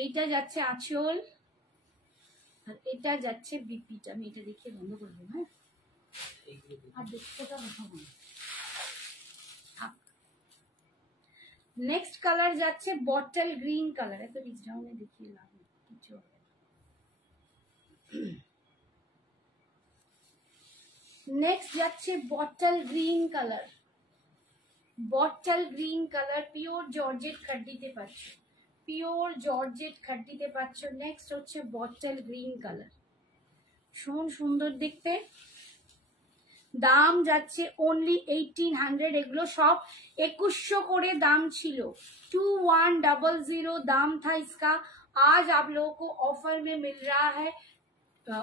এইটা যাচ্ছে আঁচল, আর এটা যাচ্ছে বিপিটা। আমি এটা দেখিয়ে বন্ধ করে দেবো। হ্যাঁ, আর দেখতেটা দেখাবো না। নেক্সট কালার যাচ্ছে বটল গ্রিন কালার, এত রিচ ডাউনে দেখিয়ে লাভ নেই, কিছু হবে না। নেক্সট যাচ্ছে bottle green colour, bottle green colour, pure georgette খাড্ডিতে পাচ্ছ, পিওর জর্জেট খাড্ডিতে পাচ্ছ। নেক্সট হচ্ছে বটল গ্রিন কালার, ভীষণ সুন্দর দেখতে। দাম যাচ্ছে ओनली 1800। এগুলো সব 2100 করে দাম ছিল, 2100 दाम था इसका। आज आप लोगों को ऑफर में मिल रहा है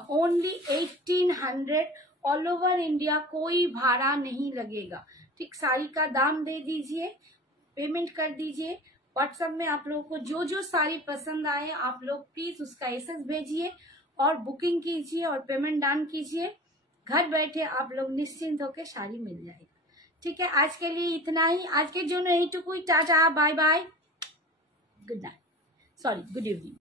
ओनली 1800, ऑल ओवर इंडिया, कोई भाड़ा नहीं लगेगा। ठीक, साड़ी का दाम दे दीजिए, पेमेंट कर दीजिए। व्हाट्सएप में आप लोगों को जो जो साड़ी पसंद आए आप लोग प्लीज उसका एसएस भेजिए और बुकिंग कीजिए और पेमेंट डन कीजिए। घर बैठे आप लोग निश्चिंत होकर साड़ी मिल जाएगा। ठीक है, आज के लिए इतना ही, आज के जो नहीं तो कोई tata bye bye, good night, sorry good evening.